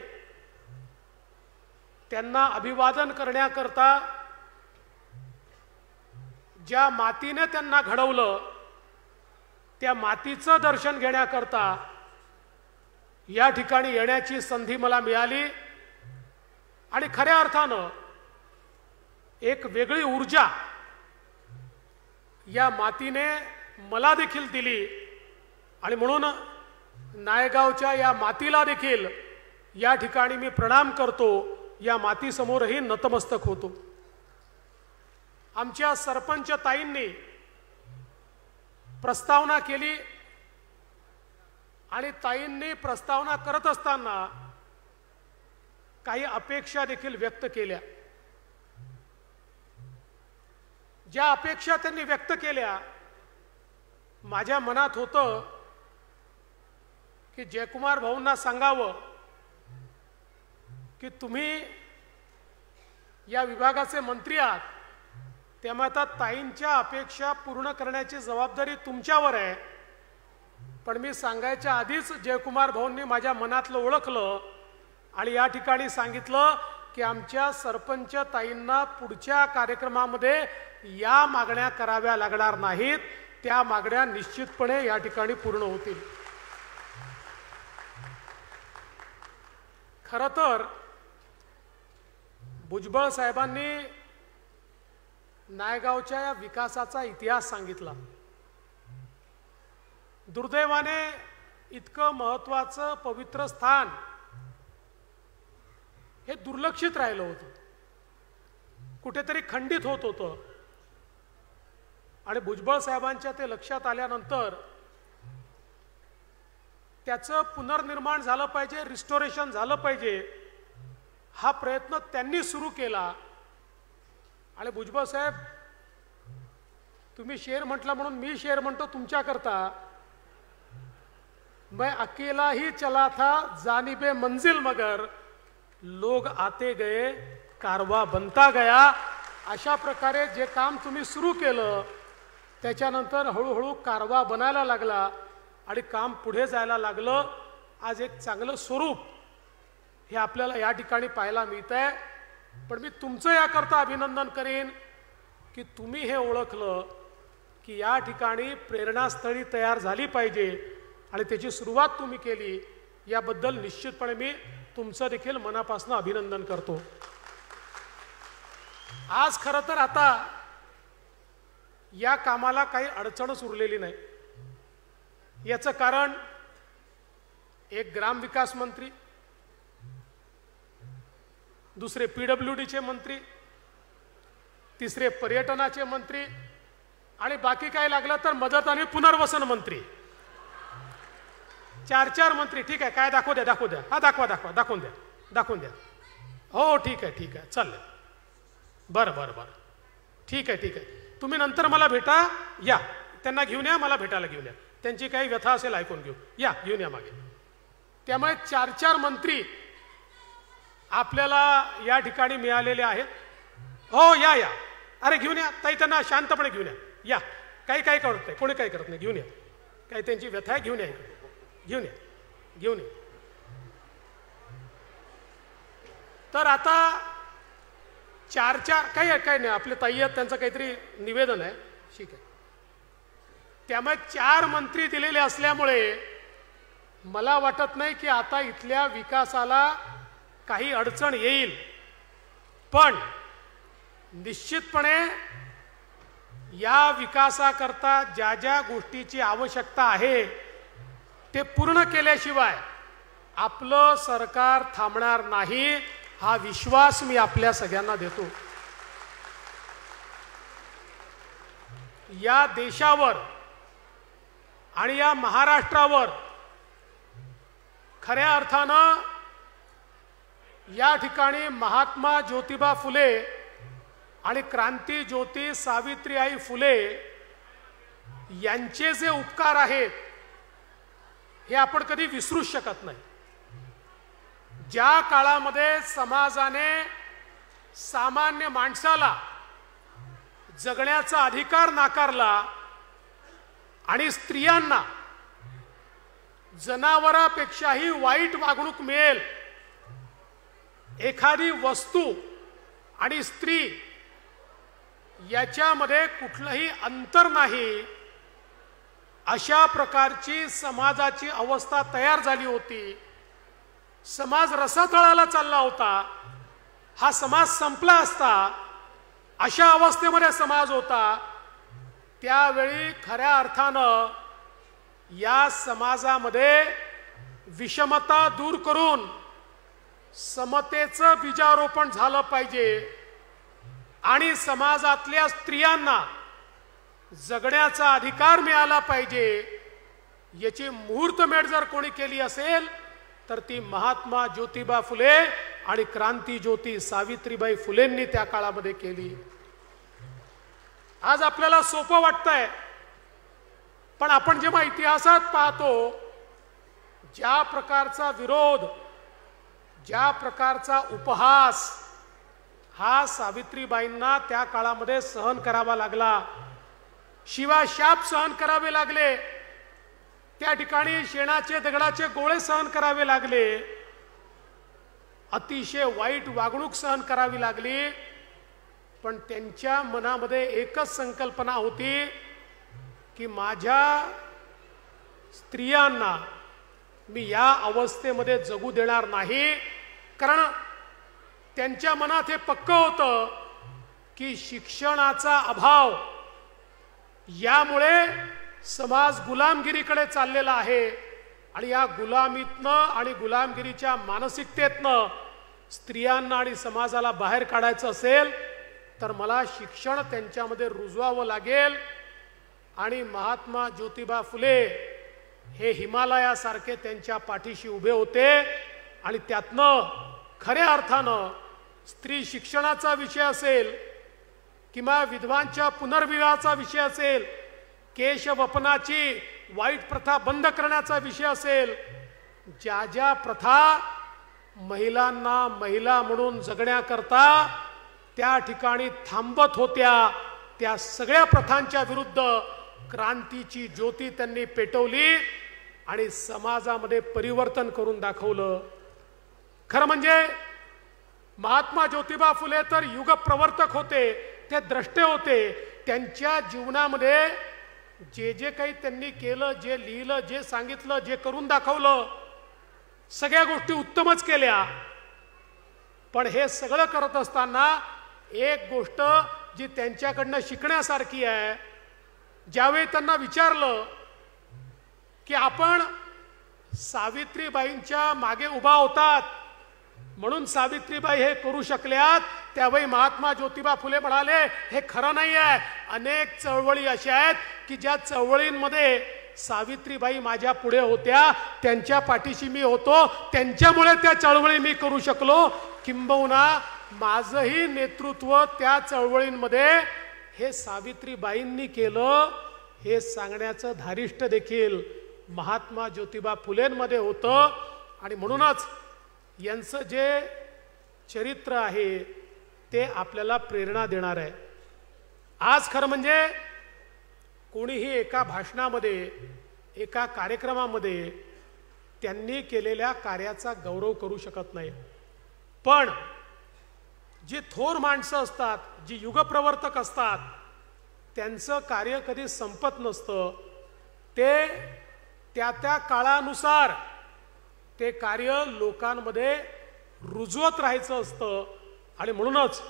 त्यांना अभिवादन करण्याकरता ज्या मातीने त्यांना घडवलं त्या मातीचं दर्शन घेण्याकरता या ठिकाणी येण्याची संधी मला मिळाली आणि खऱ्या अर्थानं एक वेगळी ऊर्जा या मातीने मला देखील दिली आणि म्हणून नायगावच्या या मातीला देखील या ठिकाणी मी प्रणाम करतो, या मातीसमोरही नतमस्तक होतो. आमच्या सरपंच ताईंनी प्रस्तावना केली आणि ताईंनी प्रस्तावना करत असताना काही अपेक्षा देखील व्यक्त केल्या. ज्या अपेक्षा त्यांनी व्यक्त केल्या माझ्या मनात होतं की जयकुमार भाऊंना सांगावं की तुम्ही या विभागाचे मंत्री आहात, त्यामुळे आता ताईंच्या अपेक्षा पूर्ण करण्याची जबाबदारी तुमच्यावर आहे. पण मी सांगायच्या आधीच जयकुमार भाऊंनी माझ्या मनातलं ओळखलं आणि या ठिकाणी सांगितलं की आमच्या सरपंच ताईंना पुढच्या कार्यक्रमामध्ये या मागण्या कराव्या लागणार नाहीत, त्या मागण्या निश्चितपणे या ठिकाणी पूर्ण होतील. खरं तर भुजबळ साहेबांनी नायगावच्या या विकासाचा इतिहास सांगितला. दुर्दैवाने इतकं महत्वाचं पवित्र स्थान हे दुर्लक्षित राहिलं होतं, कुठेतरी खंडित होत होतं. आणि भुजबळ साहेबांच्या ते लक्षात आल्यानंतर त्याचं पुनर्निर्माण झालं पाहिजे, रिस्टोरेशन झालं पाहिजे, हा प्रयत्न त्यांनी सुरू केला. आणि भुजबळ साहेब, तुम्ही शेर म्हटला म्हणून मी शेर म्हणतो तुमच्याकरता. मैं अकेला ही चला था जानिबे मंजिल मगर लोग आते गए कारवा बनता गया. अशा प्रकारे जे काम तुम्ही सुरू केलं त्याच्यानंतर हळूहळू कारवा बनायला लागला आणि काम पुढे जायला लागलं. आज एक चांगलं स्वरूप हे आपल्याला या ठिकाणी पाहायला मिळतंय. पण मी तुमचं याकरता अभिनंदन करीन की तुम्ही हे ओळखलं की या ठिकाणी प्रेरणास्थळी तयार झाली पाहिजे आणि त्याची सुरुवात तुम्ही केली, याबद्दल निश्चितपणे मी तुमचं देखील मनापासून अभिनंदन करतो. आज खरं तर आता या कामाला काही अडचणच उरलेली नाही. याचं कारण एक ग्रामविकास मंत्री, दुसरे PWDचे मंत्री, तिसरे पर्यटनाचे मंत्री आणि बाकी काय लागलं तर मदत आणि पुनर्वसन मंत्री. 4 मंत्री. ठीक आहे, काय दाखवू द्या. हा दाखवून द्या. हो ठीक आहे चालेल. बरं ठीक आहे. तुम्ही नंतर मला भेटा, या त्यांना घेऊन या, मला भेटायला घेऊन या, त्यांची काही व्यथा असेल ऐकून घेऊ. या घेऊन या मागे. त्यामुळे 4 मंत्री आपल्याला या ठिकाणी मिळालेले आहेत. हो या. अरे घेऊन या ताई, त्यांना शांतपणे घेऊन या. काही करत नाही, कोणी काही करत नाही, घेऊन या. काही त्यांची व्यथा आहे, घेऊन या. तर आता 4 काही नाही, आपले ताई आहेत, त्यांचं काहीतरी निवेदन आहे. ठीक आहे. त्यामुळे 4 मंत्री दिलेले असल्यामुळे मला वाटत नाही की आता इथल्या विकासाला काही अडचण येईल. पण निश्चितपणे या विकासाकरता ज्या ज्या गोष्टीची आवश्यकता आहे ते पूर्ण केल्याशिवाय आपलं सरकार थांबणार नाही, हा विश्वास मी आपल्या सगळ्यांना देतो. या देशावर आणि या महाराष्ट्रावर खऱ्या अर्थानं या ठिकाणी महात्मा ज्योतिबा फुले आणि क्रांती ज्योती सावित्रीबाई फुले यांचे जे उपकार आहेत हे आपण कधी विसरूच शकत नाही. ज्या काळामध्ये समाजाने सामान्य माणसाला जगण्याचा अधिकार नाकारला आणि स्त्रियांना जनावरापेक्षाही वाईट वागणूक मिळेल एखादी वस्तू आणि स्त्री याच्यामध्ये कुठलंही अंतर नाही, अशा प्रकारची समाजाची अवस्था तयार झाली होती. समाज रसातळाला चालला होता. हा समाज संपला असता अशा अवस्थेमध्ये समाज होता. त्यावेळी खऱ्या अर्थानं या समाजामध्ये विषमता दूर करून समतेचं बीजारोपण झालं पाहिजे आणि समाजातल्या स्त्रियांना जगण्याचा अधिकार मिळाला पाहिजे. याची मुहूर्तमेढ जर कोणी केली असेल तर ती महात्मा ज्योतिबा फुले आणि क्रांती ज्योती सावित्रीबाई फुलेंनी त्या काळामध्ये केली. आज आपल्याला सोपं वाटतंय, पण आपण जेव्हा इतिहासात पाहतो ज्या प्रकारचा विरोध, ज्या प्रकारचा उपहास हा सावित्रीबाईंना त्या काळामध्ये सहन करावा लागला, शिवाशाप सहन करावे लागले, त्या ठिकाणी शेणाचे दगडाचे गोळे सहन करावे लागले, अतिशय वाईट वागणूक सहन करावी लागली. पण त्यांच्या मनामध्ये एकच संकल्पना होती की माझ्या स्त्रियांना मी या अवस्थेमध्ये जगू देणार नाही. कारण त्यांच्या मनात हे पक्क होतं की शिक्षणाचा अभाव यामुळे समाज गुलामगिरीकडे चाललेला आहे आणि या गुलामीतनं आणि गुलामगिरीच्या मानसिकतेतनं स्त्रियांना आणि समाजाला बाहेर काढायचं असेल तर मला शिक्षण त्यांच्यामध्ये रुजवावं लागेल. आणि महात्मा ज्योतिबा फुले हे हिमालयासारखे त्यांच्या पाठीशी उभे होते आणि त्यातनं खऱ्या अर्थानं स्त्री शिक्षणाचा विषय असेल किंवा विधवांच्या पुनर्विवाहाचा विषय असेल, केशवपनाची वाईट प्रथा बंद करण्याचा विषय असेल, ज्या ज्या प्रथा महिलांना महिला म्हणून जगण्याकरता त्या ठिकाणी थांबत होत्या, त्या सगळ्या प्रथांच्या विरुद्ध क्रांतीची ज्योती त्यांनी पेटवली आणि समाजामध्ये परिवर्तन करून दाखवलं. खरं म्हणजे महात्मा ज्योतिबा फुले तर युग प्रवर्तक होते, ते द्रष्टे होते. त्यांच्या जीवनामध्ये जे जे काही त्यांनी केलं, जे लिहिलं, जे सांगितलं, जे करून दाखवलं, सगळ्या गोष्टी उत्तमच केल्या. पण हे सगळं करत असताना एक गोष्ट जी त्यांच्याकडनं शिकण्यासारखी आहे, ज्यावेळी त्यांना विचारलं की आपण सावित्रीबाईंच्या मागे उभा होतात म्हणून सावित्रीबाई हे करू शकल्यात, त्यावेळी महात्मा ज्योतिबा फुले म्हणाले हे खरं नाही आहे. अनेक चळवळी अशा आहेत की ज्या चळवळींमध्ये सावित्रीबाई माझ्या पुढे होत्या, त्यांच्या पाठीशी मी होतो, त्यांच्यामुळे त्या चळवळी मी करू शकलो. किंबहुना माझंही नेतृत्व त्या चळवळींमध्ये हे सावित्रीबाईंनी केलं हे सांगण्याचं धारिष्ट देखील महात्मा ज्योतिबा फुलेंमध्ये होतं. आणि म्हणूनच यांचं जे चरित्र आहे ते आपल्याला प्रेरणा देणार आहे. आज खरं म्हणजे कोणीही एका भाषणामध्ये, एका कार्यक्रमामध्ये त्यांनी केलेल्या कार्याचा गौरव करू शकत नाही. पण जी थोर माणसं असतात, जी युगप्रवर्तक असतात, त्यांचं कार्य कधी संपत नसतं. ते त्या त्या काळानुसार ते कार्य लोकांमध्ये रुजवत राहायचं असतं. आणि म्हणूनच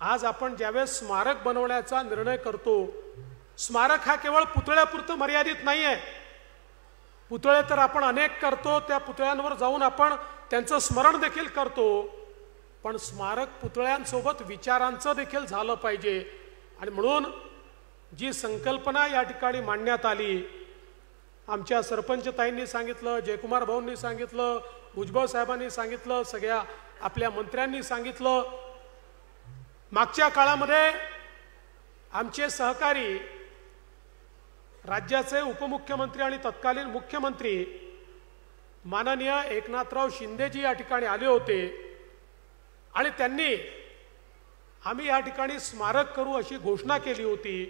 आज आपण ज्यावेळेस स्मारक बनवण्याचा निर्णय करतो, स्मारक हा केवळ पुतळ्यापुरतं मर्यादित नाही आहे. पुतळे तर आपण अनेक करतो, त्या पुतळ्यांवर जाऊन आपण त्यांचं स्मरण देखील करतो. पण स्मारक पुतळ्यांसोबत विचारांचं देखील झालं पाहिजे. आणि म्हणून जी संकल्पना या ठिकाणी मांडण्यात आली, आमच्या सरपंच ताईंनी सांगितलं, जयकुमार भाऊंनी सांगितलं, भुजबळ साहेबांनी सांगितलं, सगळ्या आपल्या मंत्र्यांनी सांगितलं. मागच्या काळामध्ये आमचे सहकारी राज्याचे उपमुख्यमंत्री आणि तत्कालीन मुख्यमंत्री माननीय एकनाथराव शिंदेजी या ठिकाणी आले होते आणि त्यांनी आम्ही या ठिकाणी स्मारक करू अशी घोषणा केली होती.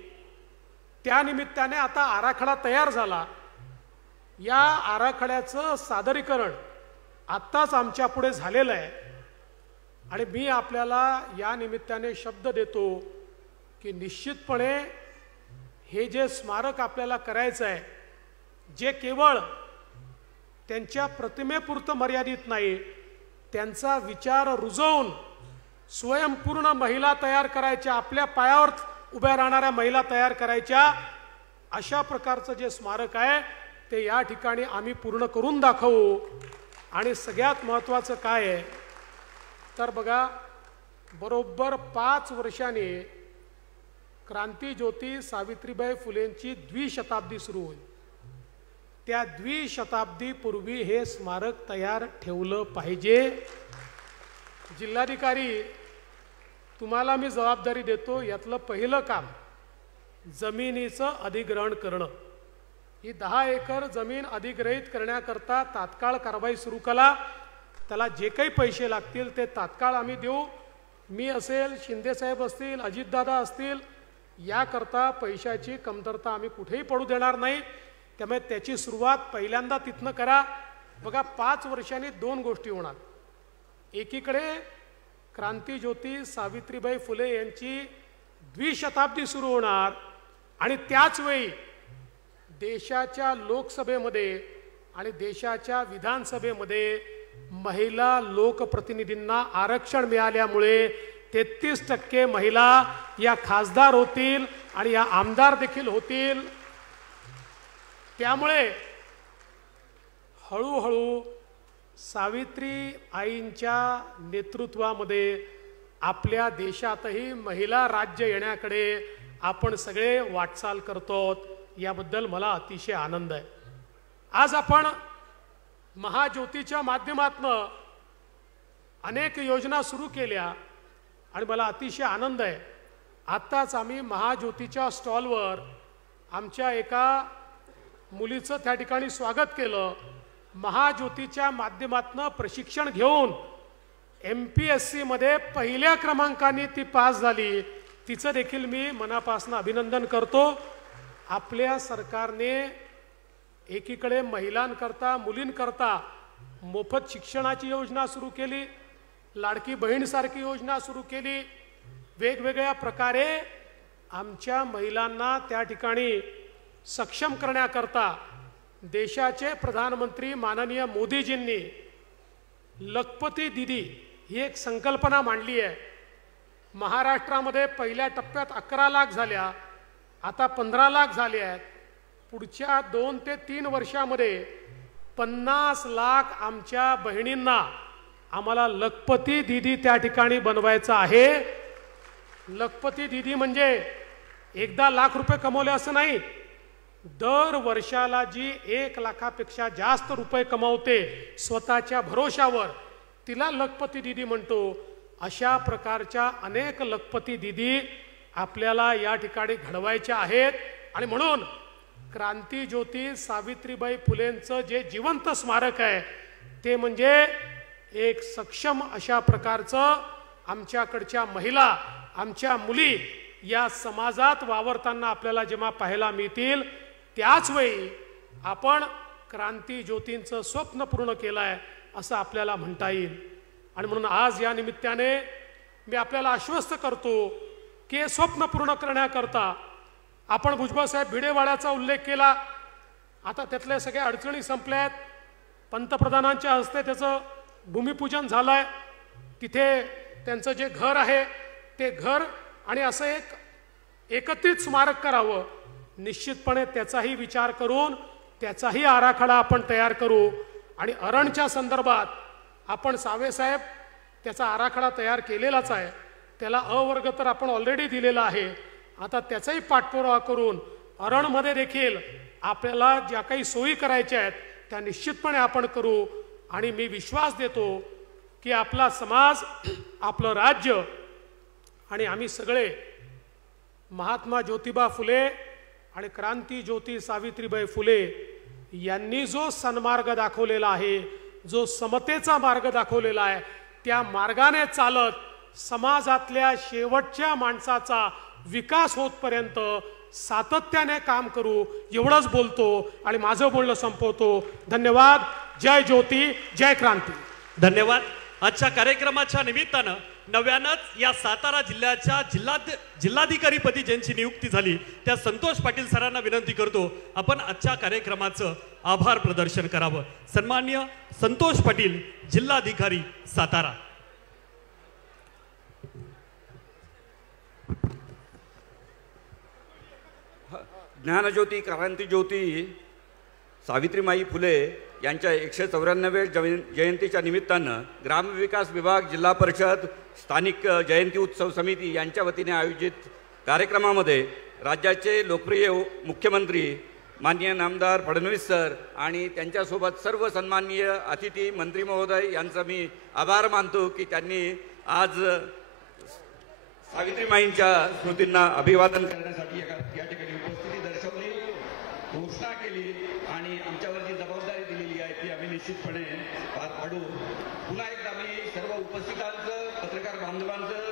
त्यानिमित्ताने आता आराखडा तयार झाला. या आराखड्याचं सादरीकरण आत्ताच आमच्या पुढे झालेलं आहे. आणि मी आपल्याला या निमित्ताने शब्द देतो की निश्चितपणे हे जे स्मारक आपल्याला करायचं आहे, जे केवळ त्यांच्या प्रतिमेपुरतं मर्यादित नाही, त्यांचा विचार रुजवून स्वयंपूर्ण महिला तयार करायच्या, आपल्या पायावर उभ्या राहणाऱ्या महिला तयार करायच्या, अशा प्रकारचं जे स्मारक आहे ते या ठिकाणी आम्ही पूर्ण करून दाखवू. आणि सगळ्यात महत्त्वाचं काय आहे तर बघा, बरोबर 5 वर्षांनी क्रांतीज्योती सावित्रीबाई फुलेंची द्विशताब्दी सुरू होईल. त्या द्विशताब्दीपूर्वी हे स्मारक तयार ठेवलं पाहिजे. जिल्हाधिकारी, तुम्हाला मी जबाबदारी देतो, यातलं पहिलं काम जमिनीचं अधिग्रहण करणं. ही 10 एकर जमीन अधिग्रहित करण्याकरता तात्काळ कारवाई सुरू करा. त्याला जे काही पैसे लागतील ते तात्काळ आम्ही देऊ. मी असेल, शिंदेसाहेब असतील, अजितदादा असतील, याकरता पैशाची कमतरता आम्ही कुठेही पडू देणार नाही. त्यामुळे त्याची सुरुवात पहिल्यांदा तिथनं करा. बघा, 5 वर्षांनी 2 गोष्टी होणार. एकीकडे क्रांतीज्योती सावित्रीबाई फुले यांची द्विशताब्दी सुरू होणार आणि त्याच वेळी देशाच्या लोकसभेमध्ये आणि देशाच्या विधानसभेमध्ये महिला लोकप्रतिनिधींना आरक्षण मिळाल्यामुळे 33% महिला या खासदार होतील आणि या आमदार देखील होतील. त्यामुळे हळूहळू सावित्री आईंच्या नेतृत्वामध्ये आपल्या देशातही महिला राज्य येण्याकडे आपण सगळे वाटचाल करतो. याबद्दल मला अतिशय आनंद आहे. आज आपण महाज्योतीच्या माध्यमातून अनेक योजना सुरू केल्या आणि मला अतिशय आनंद आहे. आत्ताच आम्ही महाज्योतीच्या स्टॉलवर आमच्या एका मुलीचं त्या ठिकाणी स्वागत केलं. महाज्योतीच्या माध्यमातून प्रशिक्षण घेऊन MPSC मध्ये पहिल्या क्रमांकाने ती पास झाली. तिचं देखील मी मनापासून अभिनंदन करतो. आपल्या सरकारने एकीकडे महिलांकरता, मुलींकरता मोफत शिक्षणाची योजना सुरू केली, लाडकी बहीणसारखी योजना सुरू केली. वेगवेगळ्या प्रकारे आमच्या महिलांना त्या ठिकाणी सक्षम करण्याकरता देशाचे प्रधानमंत्री माननीय मोदीजींनी लखपती दीदी ही एक संकल्पना मांडली आहे. महाराष्ट्रामध्ये पहिल्या टप्प्यात 11 लाख झाल्या, आता 15 लाख झाले आहेत. पुढच्या 2 ते 3 वर्षामध्ये 50 लाख आमच्या बहिणींना आम्हाला लखपती दीदी त्या ठिकाणी बनवायचं आहे. लखपती दीदी म्हणजे एकदा लाख रुपये कमवले असं नाही, दर वर्षाला जी 1 लाखापेक्षा जास्त रुपये कमावते स्वतःच्या भरोशावर, तिला लखपती दीदी म्हणतो. अशा प्रकारच्या अनेक लखपती दीदी आपल्याला या ठिकाणी घडवायच्या आहेत. आणि म्हणून क्रांतीज्योती सावित्रीबाई फुलेंचं जे जिवंत स्मारक आहे ते म्हणजे एक सक्षम अशा प्रकारचं आमच्याकडच्या महिला, आमच्या मुली या समाजात वावरताना आपल्याला जेव्हा पाहायला मिळतील, त्याच वेळी आपण क्रांतीज्योतींचं स्वप्न पूर्ण केलं आहे असं आपल्याला म्हणता येईल. आणि म्हणून आज या निमित्ताने मी आपल्याला आश्वस्त करतो की हे स्वप्न पूर्ण करण्याकरता आपण भुजबळसाहेब भिडेवाड्याचा उल्लेख केला. आता त्यातल्या सगळ्या अडचणी संपल्या आहेत. पंतप्रधानांच्या हस्ते त्याचं भूमिपूजन झालं आहे. तिथे त्यांचं जे घर आहे ते घर आणि असं एक एकत्रित स्मारक करावं. निश्चितपणे त्याचाही विचार करून त्याचाही आराखडा आपण तयार करू. आणि अरणच्या संदर्भात आपण सावेसाहेब त्याचा आराखडा तयार केलेलाच आहे. त्याला अ वर्ग तर आपण ऑलरेडी दिलेला आहे. आता त्याचाही पाठपुरावा करून अरणमध्ये देखील आपल्याला ज्या काही सोयी करायच्या आहेत त्या निश्चितपणे आपण करू. आणि मी विश्वास देतो की आपला समाज, आपलं राज्य आणि आम्ही सगळे महात्मा ज्योतिबा फुले आणि क्रांतीज्योती सावित्रीबाई फुले यांनी जो सन्मार्ग दाखवलेला आहे, जो समतेचा मार्ग दाखवलेला आहे, त्या मार्गाने चालत समाजातल्या शेवटच्या माणसाचा विकास होतपर्यंत सातत्याने काम करू. एवढंच बोलतो आणि माझं बोलणं संपवतो. धन्यवाद. जय ज्योती, जय क्रांती. धन्यवाद. आजच्या कार्यक्रमाच्या निमित्तानं नव्यानंच या सातारा जिल्ह्याच्या जिल्हाधिकारीपदी ज्यांची नियुक्ती झाली त्या संतोष पाटील सरांना विनंती करतो आपण आजच्या कार्यक्रमाचं आभार प्रदर्शन करावं. सन्माननीय संतोष पाटील, जिल्हाधिकारी सातारा. ज्ञानज्योती क्रांतीज्योती सावित्रीमाई फुले यांच्या 194व्या जयंतीच्या निमित्तानं ग्रामविकास विभाग, जिल्हा परिषद, स्थानिक जयंती उत्सव समिती यांच्या वतीने आयोजित कार्यक्रमामध्ये राज्याचे लोकप्रिय मुख्यमंत्री माननीय नामदार फडणवीस सर आणि त्यांच्यासोबत सर्व सन्माननीय अतिथी मंत्री महोदय यांचा मी आभार मानतो की त्यांनी आज सावित्रीमाईंच्या स्मृतींना अभिवादन करण्यासाठी या ठिकाणी उपस्थिती दर्शवली, घोषणा केली आणि आमच्यावर जी जबाबदारी दिलेली आहे ती आम्ही निश्चितपणे पार पाडू. पुन्हा एकदा मी सर्व उपस्थितांचं, पत्रकार बांधवांचं